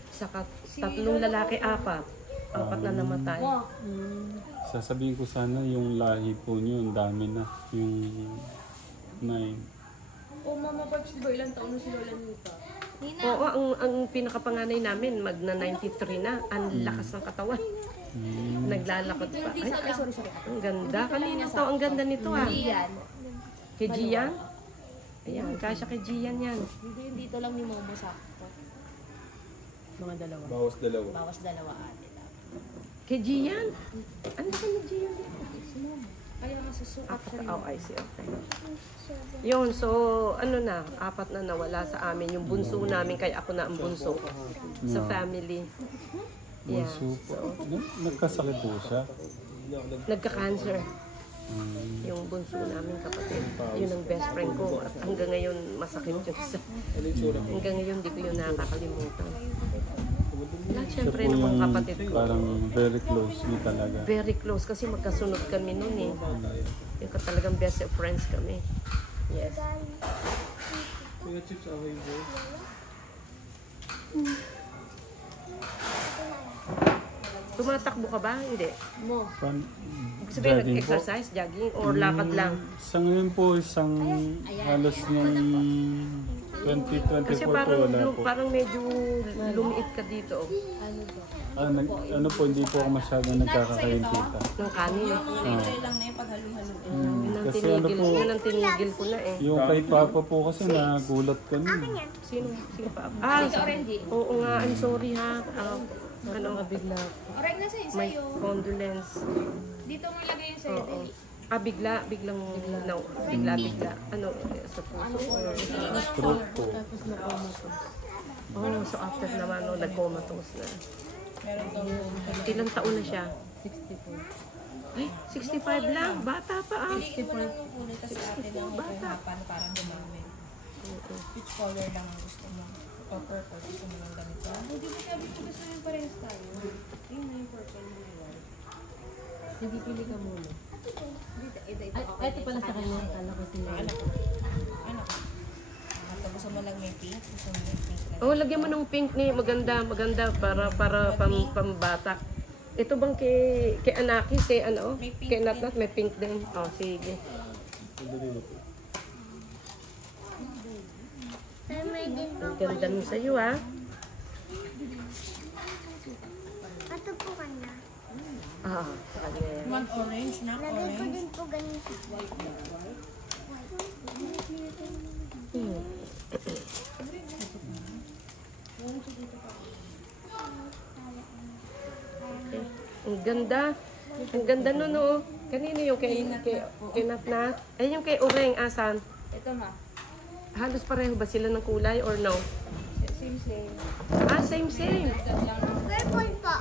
saka tatlong lalaki, apat na namatay. Sasabihin ko sana yung lahi po niyo, ang dami na. Yung 9. Oh, Mama Barbs, diba ilang taon na si Lola Nita? Oo, ang pinakapanganay namin magna 93 na. Ang lakas ng katawan. Naglalakad pa. Ay, sorry. Ang ganda. Kanina to, ang ganda nito ah. Gian. Kay Gian? Ayan, kasya kay Gian yan. Hindi, dito lang ni Momo sakto. Mga dalawa. Bawas dalawa. Bawas dalawa ate. Kay Gian? Ano ba ni Gian dito? Kaya nga susukat siya rin. Oh, I see. Okay. Yun, so na, 4 na nawala sa amin. Yung bunso namin, kaya ako na ang bunso sa family. Yeah. Bunso po. Nagkasakit po siya. Nagka-cancer. Yung bunso namin kapatid. Yun ang best friend ko. At hanggang ngayon, masakit yun sa... Hanggang ngayon, di ko yun nakakalimutan. Lahat Siya syempre po ng mga yung kapatid ko. parang very close niyo talaga. Very close kasi magkasunod kami noon eh. Yung talagang best of friends kami. Yes. Kuya Chips, away mo. Tumatakbo ka ba? Hindi. Mo. Ibig sabihin, Jogging po? nag-exercise, jogging, or lakad lang? Sa ngayon po, isang halos nung 2024 Kasi po parang, wala po. parang medyo lumiit ka dito. Ano po, hindi po ako masyadong nagkakakain tita. Ng kanin. lang na yung paghalo-halo. Yun ang Kasi ano tinigil, po, yun ang tinigil ko na eh. yung kay Papa po kasi nagulat kami. Sino pa? Ah, oo nga, I'm sorry ha. Bigla. Oray na sa'yo. My condolence. Dito mo ilagay yung sa'yo. Oo. biglang, no, bigla. Ano, sa puso or Stroke po. Tapos na-comatose. oh, so after naman, no, nag-comatose na. Ilang taon na siya? 64. Ay, 65 lang. Bata pa ah. 64. Bata. Parang dumami. Which color lang ang gusto mo? O purple, gusto mo lang ganito? Hindi mo sabi ko gusto mo yung parehas tayo. Yun na yung purple mo yun. Sige, pili ka muna. Ito Ito pala sa kanya. Kala ko sila. Ano ko? Gusto mo lang may pink? Gusto mo may pink lang? Oh, lagyan mo ng pink ni maganda para pambata. Ito bang kay Anakis ano? May pink Kay Natnat may pink din. Oh, sige. Ang ganda mo sa'yo ah. Ito po kanya. Ah, sa kanya yan. One orange na Lagay ko orange. din po ganito. Ang ganda. Ang ganda nun, oh. Kanino yung kay Natnat? Ay, yung kay Ureng, asan? Ito ma. Halos pareho ba sila ng kulay or no? Same. Ah, same. Purple po.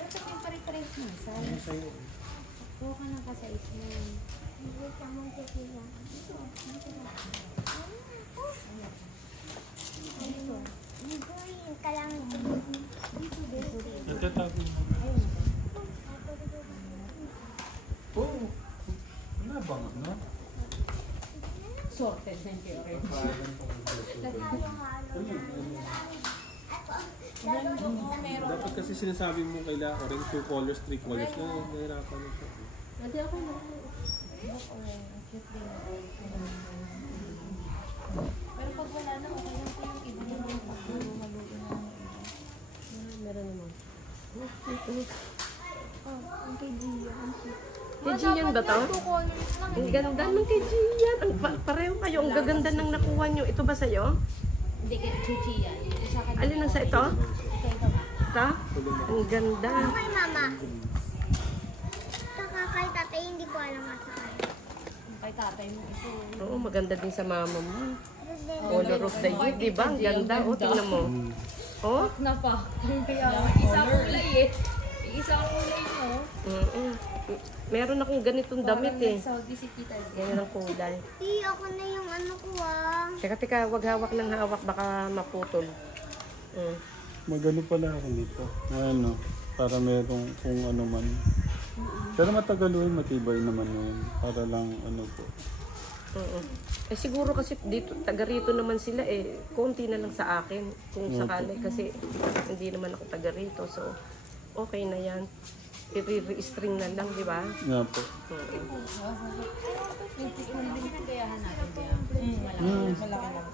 Dapat yung pare-pares na. Sana. Kuha ka ng kasais mo. Green ka lang. Nagtatabi mo. Oo. Wala bang ano? Sorted na kayo rin. Dapat kasi sinasabi mo kailangan rin 2 colors, 3 colors na. Nahirapan mo siya. Ate ako na. Pero pag wala na, okay lang po yung iba yung maluto na. Meron naman. Ang kay Gia. Kay Gian ba to? Two colors lang. Ang ganda ng kay Gian. Pareho kayo. Ang gaganda ng nakuha nyo. Ito ba sa'yo? Hindi kay Chichi yan. Isa ka Alin ang sa ito? ito nga. Ito? Ang ganda. Kay mama. Saka kay tatay, hindi ko alam masakay. Kay tatay mo ito. Oo, maganda din sa mama mo. Color of the youth, di ba? Ang ganda. O, tingnan mo. Oh? Na pa. Kaya isang kulay eh. Isang kulay no? Meron akong ganitong damit eh. Saudi si Tita. Yan ang kulay. Di, ako na yung ano ko ah. Teka, wag hawak ng hawak. Baka maputol. Magano pala ako nito. Ano, para merong kung ano man. Pero matagal yun, matibay naman yun. Para lang ano po. Eh siguro kasi dito, taga rito naman sila eh. Konti na lang sa akin. Kung sakali kasi hindi naman ako taga rito. So, okay na yan. I-re-string na lang, di ba? Nga po. Kagayahan natin kaya. Malaki lang.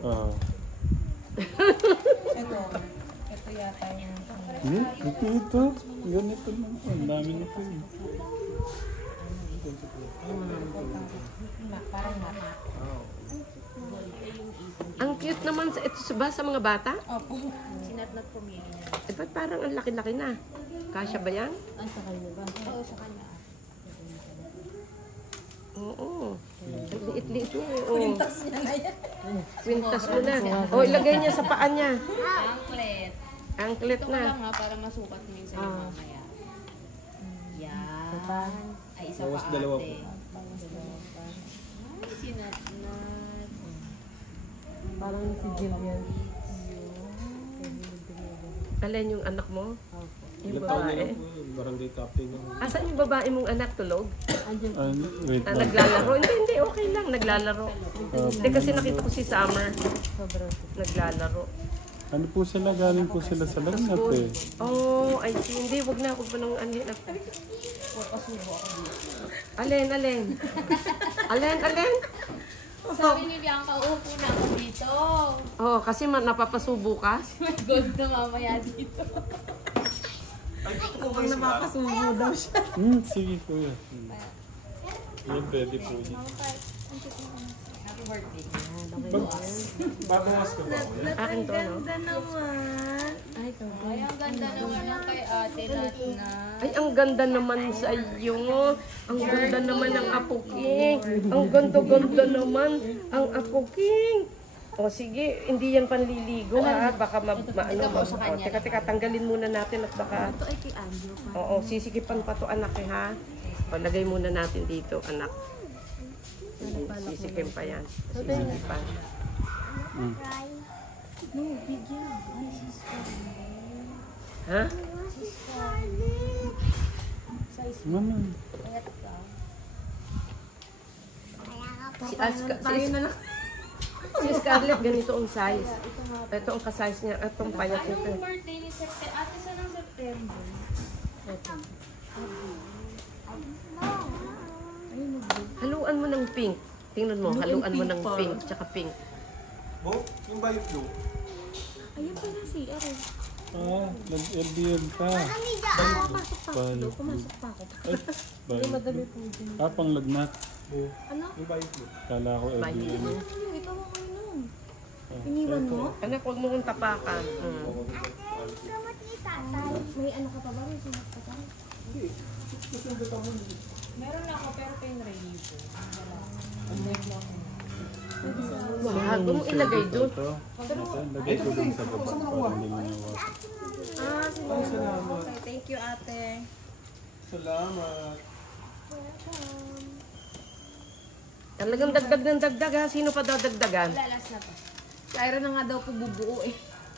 Ah. Ito yata yung Ito. Ganito lang. Ang dami nito eh. parang mata. Ang cute naman. Ito ba sa mga bata? Opo. Sinatnat po niya. Eh, ba't parang ang laki-laki na? Kasya ba yan? Ang sa kanya ba? Oo, sa kanya. Oo. Ang liit-liit niya eh. Oo. Pintas niya na yan. Kwintas mo na. O, ilagay niya sa paa niya. Anklet. Anklet Ito ka lang na. ha, para masukat mo yung sa'yo mamaya. Yan. Ay, isa Bawas pa dalawa ate. Ay, sinatnat. Parang si Jillian. Alin yung anak mo? Yung Ilang taon na babae. lang po, barangay captain na. Asan yung babae mong anak tulog? Wait lang. Naglalaro? Hindi, okay lang. Naglalaro. Hindi kasi nakita ko si Summer. Naglalaro. Ano po sila? Galing po sila sa lagnat eh. Oh, I see. Hindi, wag na. Huwag mo nang ano yun. Alin? Sabi ni Bianca, uupo na ako dito. Oh, kasi napapasubo ka. Gold na mamaya dito. Kapag napapasubo daw siya. Sige kuya. Yan, pwede po yun. Happy birthday. Babawas ko ba? Akin to, no? naman. Ay, ito. Ay, ang ganda naman ng kay ate na. Ay, ang ganda naman sa iyo. Ang ganda naman ng Apo King. Ang ganda-ganda naman ang Apo King. O sige, hindi yan panliligo ha. Baka teka, tanggalin muna natin at baka... Ito ay kay Andrew pa. Oo, sisikipan pa to anak eh ha. O, lagay muna natin dito anak. Sisikin pa yan. Sisikipan. No, bigyan. Ha? Mama. Si Scarlett ganito ang size. Ito ang ka-size niya. Itong payat nito. Anong birthday ni September? Ate, saan ang September? Haluan mo ng pink. Tingnan mo, haluan mo ng pink tsaka pink. Oh, yung bayot blue. Ayun pala si Aaron. Nag-LDM ka. Pumasok pa ako. Bayot. Pumasok pa ako. Bayot. Madali po dyan. Pang lagnat. Oh, Ano? yung bayot blue. Kala ko LDM. Ikaw ako nun. Iniwan mo? Anak, huwag mo kong tapakan. May ano ka pa ba? May sunod ka pa? Meron ako, pero pinreview ko. Wag mo ilagay doon. Lagay ko dun sa baba para hindi mo nawasan. Salamat. Okay, thank you ate. Salamat. Talagang dagdag ng dagdag ha. Sino pa dadagdagan? Wala, last na to. Si Aaron na nga daw po bubuo eh.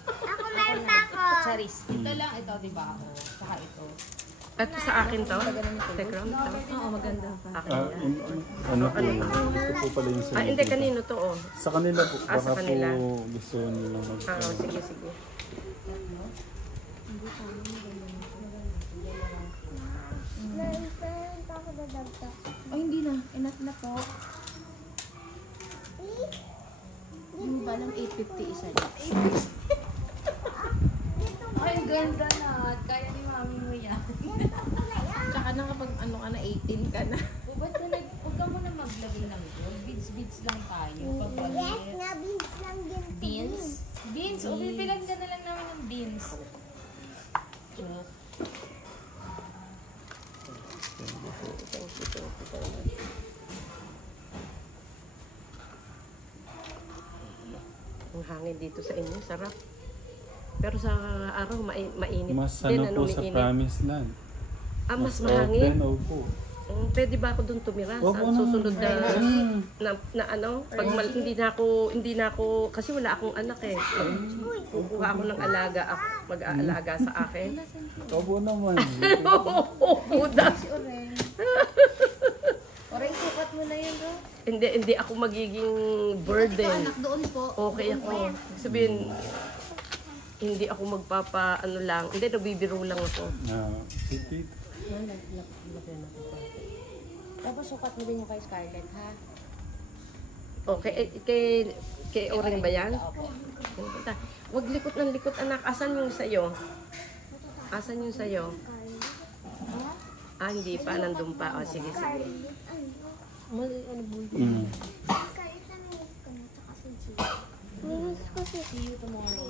Ako meron pa ako. Charis. Ito lang, ito, di ba? O, saka ito. Ito sa akin to. Tekram to. Oo, maganda pa. Akin Ah, na. ano po yun? Ito po pala yung Ah, hindi kanino to oh. Sa kanila po, Ah, sa baka kanila. po gusto nila mag... Ah, oh, sige, sige. Oh, hindi na. Enough na po. Yung ba ng 850 isa niya? Ay, ang ganda na. Kaya ni mami mo yan. Tsaka na kapag ano ka na, 18 ka na. Huwag ka muna maglagay ng gold. Beads lang tayo. Pag beans? Beans? O, bibilang ka na lang namin ng beans. Ang hangin dito sa inyo, sarap. Pero sa araw, mainit. Mas din, ano po sa mainit. promised land. Ah, mas mahangin. Open, opo. Pwede ba ako doon tumira Opo, sa susunod naman. na ano? Pag hindi na ako, kasi wala akong anak eh. Kukuha ako ng alaga, mag-aalaga sa akin. Opo naman. Oo, Si Oreng. Oreng, sukat mo na yun, bro. hindi ako magiging burden. Anak doon po. Okay ako. Sabihin, hindi ako magpapa, ano lang, hindi, nabibiro lang ako. Si Tito. Tapos sukat mo din yung kay Scarlett, ha? Okay, kay Oreng ba yan? Wag likot ng likot, anak. Asan yung sayo? Asan yung sayo? Ah, hindi pa. Nandun pa. O, sige, sige. Mm. See you tomorrow.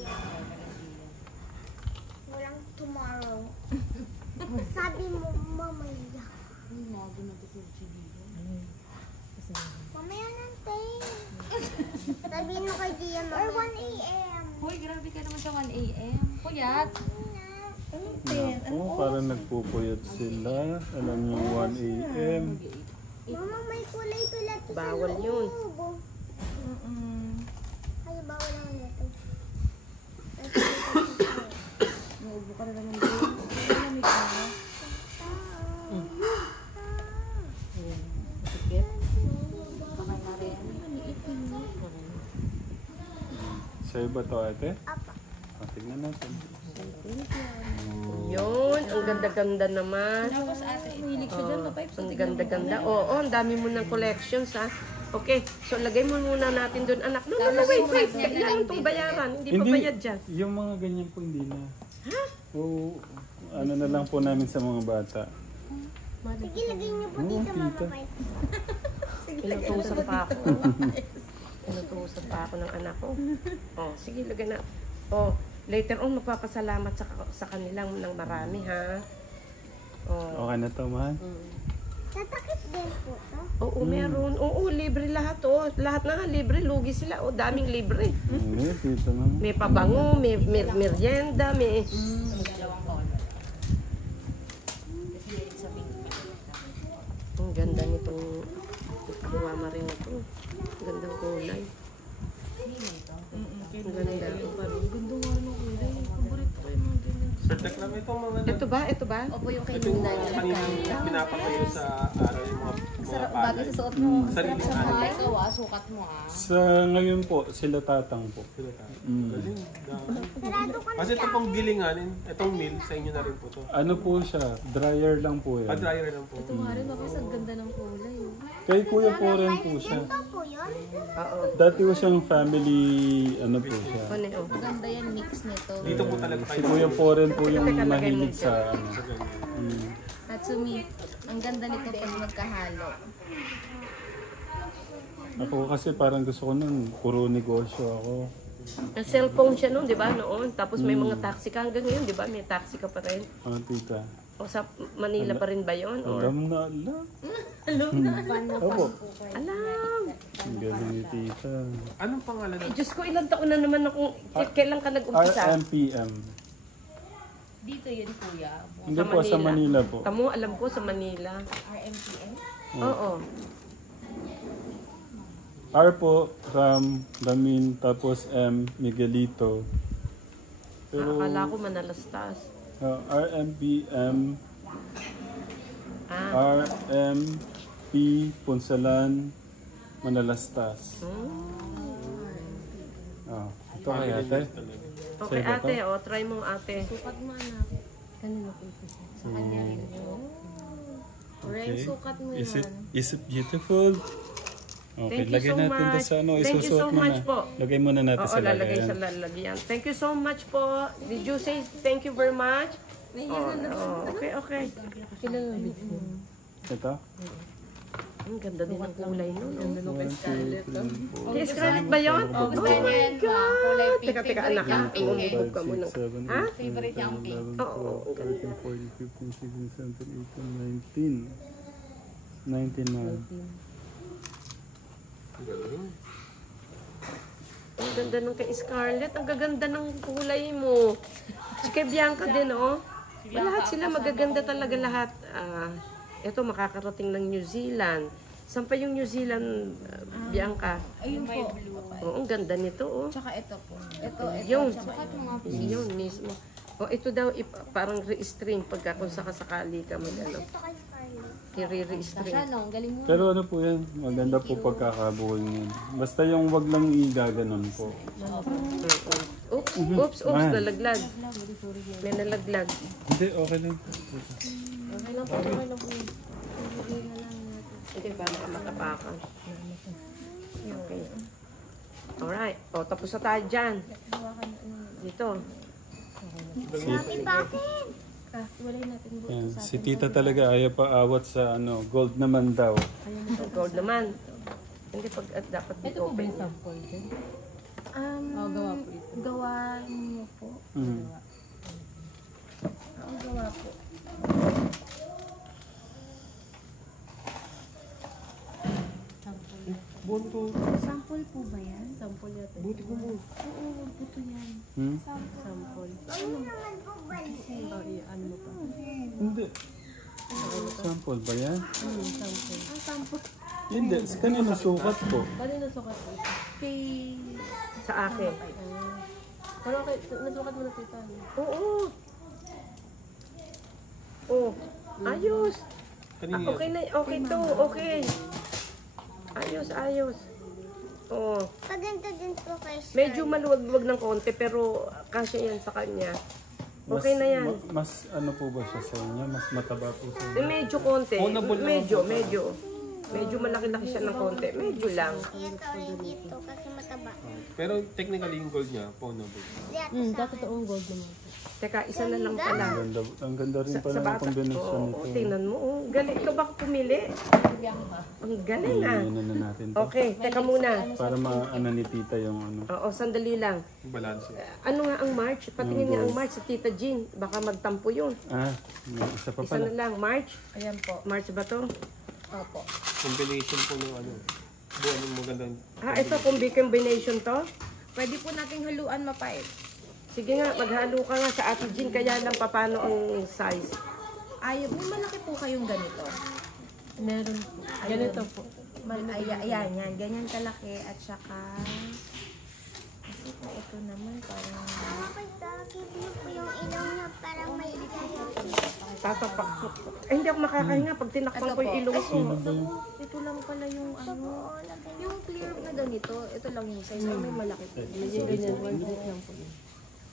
Walang tomorrow. Sabi mo, mamaya. Mamaya ng 10. Sabihin mo kay Gia, or 1 a.m. Hoy, grabe ka naman sa 1 a.m. Kuyat. Ako, parang nagpupuyat sila. Alam niyo, 1 a.m. Mama, may kulay pala to Bawal sa yun. loob. Ay, bawal naman ito. Naubo ka na naman doon. Malamig ka. Sa'yo ba to, ate? Apa. Tingnan natin. Yun, ang ganda-ganda naman. Tapos ate, Hilig siya dyan, mapipes. Ang ganda-ganda. Oo, ang dami mo ng collections ha. Okay, so lagay mo muna natin doon, anak. No, wait. Kailangan itong bayaran. Hindi pa bayad dyan. Yung mga ganyan po hindi na. Ha? Oo, ano na lang po namin sa mga bata. Sige, lagay niyo po Oo, dito, Mama tita. Pipe. Inutusan pa ako. Inutusan pa ako ng anak ko. Oh, sige, lagay na. Oh, later on, magpapasalamat sa kanilang ng marami, ha? Oh. Okay na to, mahal? Tatakip din po to. Oo, meron. Oo, libre lahat, oh. Lahat na nga, libre. Lugi sila, oh. Daming libre. Hindi, tito naman. May pabango, may merienda, may... dalawang color. Kasi sa pink pa. Ang ganda nitong kawama rin ito. Ang gandang kulay. Ang ganda. Gundo nga naman kulay. Paborito ko yung mga ganyan. Perfect lang itong mga Ito ba? Ito ba? Opo, yung kay itong Nunda mga niya. kanina pinapatayo sa araw yung mga Sarap palay. bagay sa suot mo. Sarili Sarap na sa ano. mga. Ikaw sukat mo Sa ngayon po, sila tatang po. Mm. Galing. Sarado ka na Kasi ito pong gilinganin, itong mill, sa inyo na rin po to. Ano po siya? Dryer lang po yan. Dryer lang po. Ito nga rin, bakit ang ganda ng kulay. Kay Kuya po rin po siya. Ito po yun. Oo. Dati ko siyang family, ano po siya. Ano oh. Maganda yan, mix nito. Dito po talaga Si kayo. Kuya po rin po yung Teka, lagay mo mahilig sa ano. Tatsumi, ang ganda nito pag magkahalo. Ako kasi parang gusto ko nun, puro negosyo ako. Ang cellphone siya noon, di ba? Noon. Tapos may mga taxi ka hanggang ngayon, di ba? May taxi ka pa rin. Tita. O sa Manila pa rin ba yun? Or, Alam na, Opo. alam. Ang galing ni tita. Anong pangalan Eh, ng Diyos ko, ilang taon na naman akong... Kailan ka nag-umpisa? RMPM. Dito yun, kuya. Hindi po, sa Manila po. Kamu, alam ko, sa Manila. RMPM? Oo. R po, Ram, Ramin, tapos M, Miguelito. Pero Akala ko manalastas. RMPM, RMP Punsalan, Manalastas. Oh, ito kay ate. Okay, ate. O, try mo, ate. Sukat mo, anak. Kanino po ito? Sa kanya rin yun. Ren, sukat mo yan. Is it beautiful? Okay, Thank you lagay so natin much. to sa ano. Thank you so Isusuot mo much na. po. Lagay muna natin Oo, sa lalagay lagayan. sa lalagyan. Thank you so much po. Did you say thank you very much? Okay, okay. Ito? Ang ganda din ng kulay nun. One, two, three, four, Kay Scarlett ba yun? Oh my God! Teka, anak. Umubog ka muna. 7, 8, 9, 10, 11, 12, 13, 14, 15, 16, 17, 18, 19. 19 na. Ang ganda ng kay Scarlett. Ang gaganda ng kulay mo. Si kay Bianca din, oh. Lahat sila magaganda talaga lahat. Ito, makakarating ng New Zealand. Saan pa yung New Zealand, Bianca? Ayun po. Oo, ang ganda nito, oh. Tsaka ito po. Ito. Yung, Sukat mo nga po. yun mismo. O, ito daw, parang re-stream pagka kung sakasakali ka mag-ano. I-re-stream. Siya, no? Galing mo. Pero ano po yan, maganda po pagkakabuhay niyan. Basta yung wag lang igaganon po. Oops, nalaglag. May nalaglag. Hindi, okay lang. Okay lang po. Hindi, para makapakan. Okay. Alright. O, tapos na tayo dyan. Dito. Walay natin po. Yan. Si tita talaga ayaw pa awat sa ano, gold naman daw. Gold naman. Hindi pag dapat dito open. sample dyan? Gawa po ito. Gawa mo po. Gawa po. Bunto. Sample po ba yan? Sample yata. Buti ko mo. Oo, buto yan. Sample. Ano mo pa? Hindi. Sample ba yan? Sample. Ang sample. Hindi, kanina sukat po. Kanina sukat po? Kay... Sa akin. Pero okay, nasukat mo na po ito. Oo. Oh, ayos. Okay na, okay to, okay. Ayos. Oh. Paganda din po kay Scar. Medyo maluwag-luwag ng konti pero kasya yan sa kanya. Okay na yan. Mas ano po ba siya sa inyo? Mas mataba po sa inyo? Medyo konti. Medyo malaki-laki siya ng konti. Medyo lang. Ito, dito kasi mataba. Pero technically yung gold niya, pawnable. Dati toong gold naman. Teka, isa na lang pala. Ang ganda rin Sa pala ng bata. kombinasyon Oo, nito. tingnan mo. Oh. Galing ka ba pumili? Ang galing ah. Iyan na natin to. Okay, teka muna. Para maano ni tita yung ano. Oo, sandali lang. Yung balance. Ano nga ang March? Patingin nga ang March sa Tita Jean. Baka magtampo yun. May isa pa Isa pala. na lang. March? Ayan po. March ba to? Opo. Combination po ng ano. Buwan ng magandang. Ito combination to? Pwede po nating haluan mapait. Sige nga, maghalo ka nga sa Ate Jean. Kaya lang paano ang size. May malaki po kayong ganito. Meron po. Ganito po. Ayan, yan. Ganyan kalaki. At saka... Kasi po ito naman parang... Give po yung ilaw na parang may Tatapak. Hindi ako makakahinga pag tinakpan ko yung ilong ko. Ito lang pala yung ano... Yung clear na ganito. Ito lang yung size. May malaki po. Medyo ganyan. Lang po yun.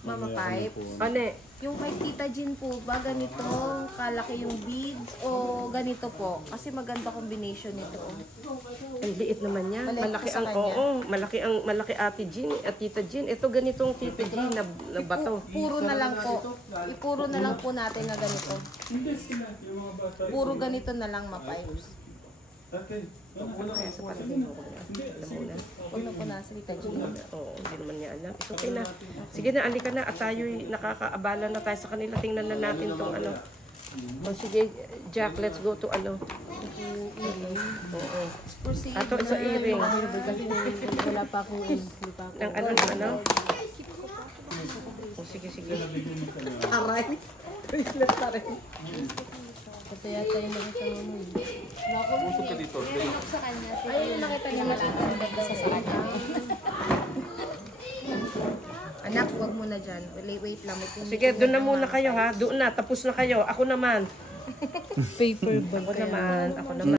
Mama Pipes. Ane, Yung kay Tita Jean po ba, ganito kalaki yung beads o ganito po? Kasi maganda combination nito. ang liit naman niya. Maliit Malaki pa sa ang, kanya. malaki Ate Jean at Tita Jean. Ito ganitong Tita Jean na bato. Puro na lang po. Ipuro na lang po natin na ganito. Puro ganito na lang ma-pipes. Kaya sa palagay mo ko na. Ito muna. Huwag na po nasa Tita Jean. Oo, hindi naman niya alam. It's okay na. Sige na, alika na. At tayo'y nakakaabala na tayo sa kanila. Tingnan na natin tong ano. O sige, Jack, let's go to ano. Oo. Ato sa earring. Wala pa akong Ang ano. O sige. Aray. Bracelet pa rin. Kasi yata yung nakita mo nun. Usog ka dito. Sa kanya. Ayun, nakita niya nakita sa kanya. Anak, huwag mo na dyan. Wait lang. Sige, doon na muna kayo ha. Doon na, tapos na kayo. Ako naman. Paper bag. Ako naman.